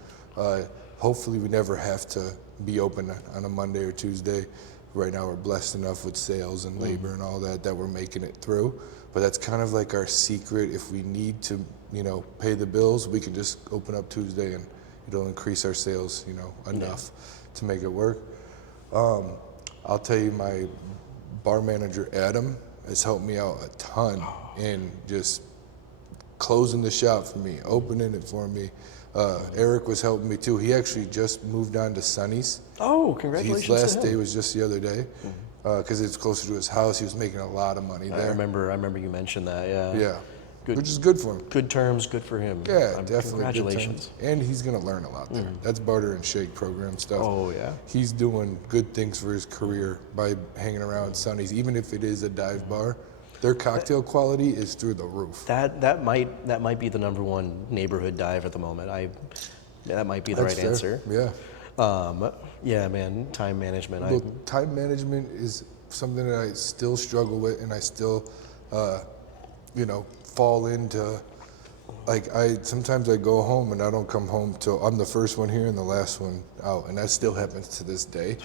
Hopefully, we never have to be open on a Monday or Tuesday. Right now, we're blessed enough with sales and labor and all that we're making it through. But that's kind of like our secret. If we need to, pay the bills, we can just open up Tuesday and it'll increase our sales, enough to make it work. I'll tell you, my bar manager, Adam, has helped me out a ton in just closing the shop for me, opening it for me. Eric was helping me too. He actually just moved on to Sonny's. Oh, congratulations! His last to him. day was just the other day because it's closer to his house. He was making a lot of money there. I remember you mentioned that. Yeah. Yeah, Good. which is good for him. Good terms, good for him. Yeah, definitely. Congratulations. Good terms. And he's gonna learn a lot there. That's barter and shake program stuff. Oh yeah. He's doing good things for his career by hanging around Sonny's, even if it is a dive bar. Their cocktail quality is through the roof. That might be the number one neighborhood dive at the moment. That might be the That's right fair. answer. Yeah. Yeah, man. Time management. Well, time management is something that I still struggle with, and I still, fall into. Like sometimes I go home and I don't come home till I'm the first one here and the last one out, and that still happens to this day.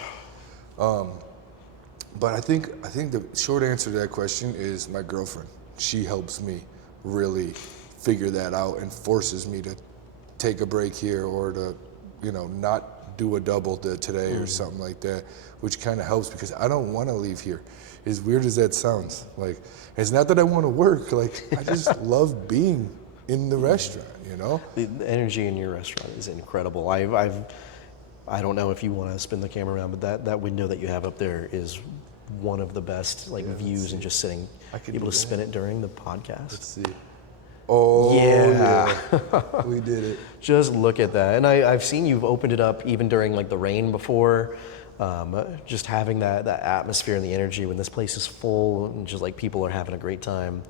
But I think the short answer to that question is my girlfriend. She helps me really figure that out and forces me to take a break here or to, not do a double today or something like that, which kind of helps because I don't want to leave here. As weird as that sounds, like it's not that I want to work. Like I just love being in the restaurant. The energy in your restaurant is incredible. I don't know if you want to spin the camera around, but that window that you have up there is one of the best views, and just sitting, able to spin it during the podcast. Let's see. Oh Yeah. We did it. Just look at that. And I've seen you've opened it up even during like the rain before. Just having that atmosphere and the energy when this place is full and just like people are having a great time.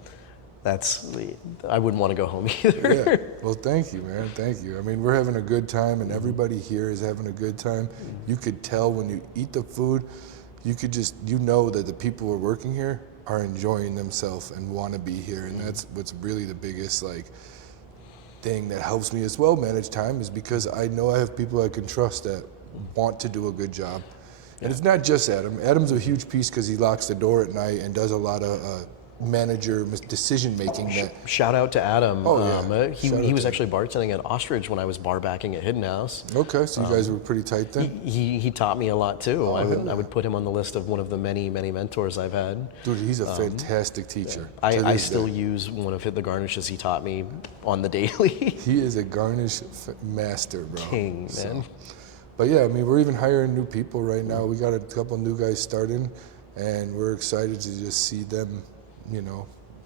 I wouldn't want to go home either. Yeah. Well, thank you, man. Thank you. I mean, we're having a good time, and everybody here is having a good time. You could tell when you eat the food, you could just, that the people who are working here are enjoying themselves and want to be here. And that's what's really the biggest, thing that helps me as well manage time, is because I know I have people I can trust that want to do a good job. And it's not just Adam. Adam's a huge piece because he locks the door at night and does a lot of manager decision making. Shout out to Adam. Oh, yeah. He was actually bartending at Ostrich when I was bar backing at Hidden House. Okay, so you guys were pretty tight then. He taught me a lot too. I would put him on the list of one of the many mentors I've had. Dude, he's a fantastic teacher. I still use one of the garnishes he taught me on the daily. He is a garnish master, bro. King, man. But yeah, I mean, we're even hiring new people right now. We got a couple new guys starting, and we're excited to just see them,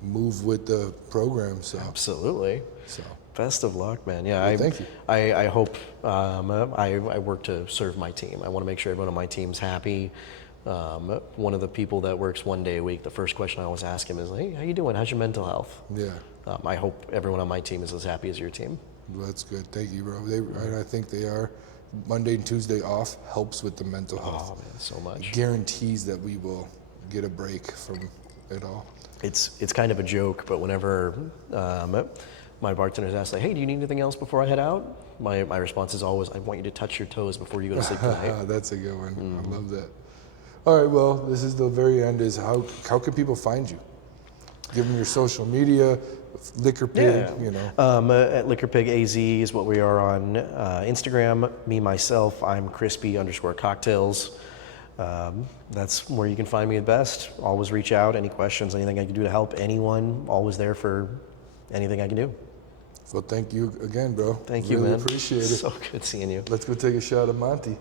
move with the program. So absolutely. So best of luck, man. Yeah, well, thank you. I hope I work to serve my team. I want to make sure everyone on my team's happy. One of the people that works 1 day a week, the first question I always ask him is, "Hey, how you doing? How's your mental health?" Yeah. I hope everyone on my team is as happy as your team. Well, that's good. Thank you, bro. I think they are. Monday and Tuesday off helps with the mental health. Oh man, so much. Guarantees that we will get a break from it all. It's kind of a joke, but whenever my bartenders ask, like, "Hey, do you need anything else before I head out?" My response is always, I want you to touch your toes before you go to sleep tonight. That's a good one. I love that. All right, well, this is the very end. Is how can people find you? Give them your social media, Liquor Pig, you know. At Liquor Pig AZ is what we are on Instagram. Me, myself, I'm crispy_cocktails. That's where you can find me at best. Always reach out, any questions, anything I can do to help anyone. Always there for anything I can do. Well, thank you again, bro. Thank you, really man. Appreciate it. So good seeing you. Let's go take a shot of Monty.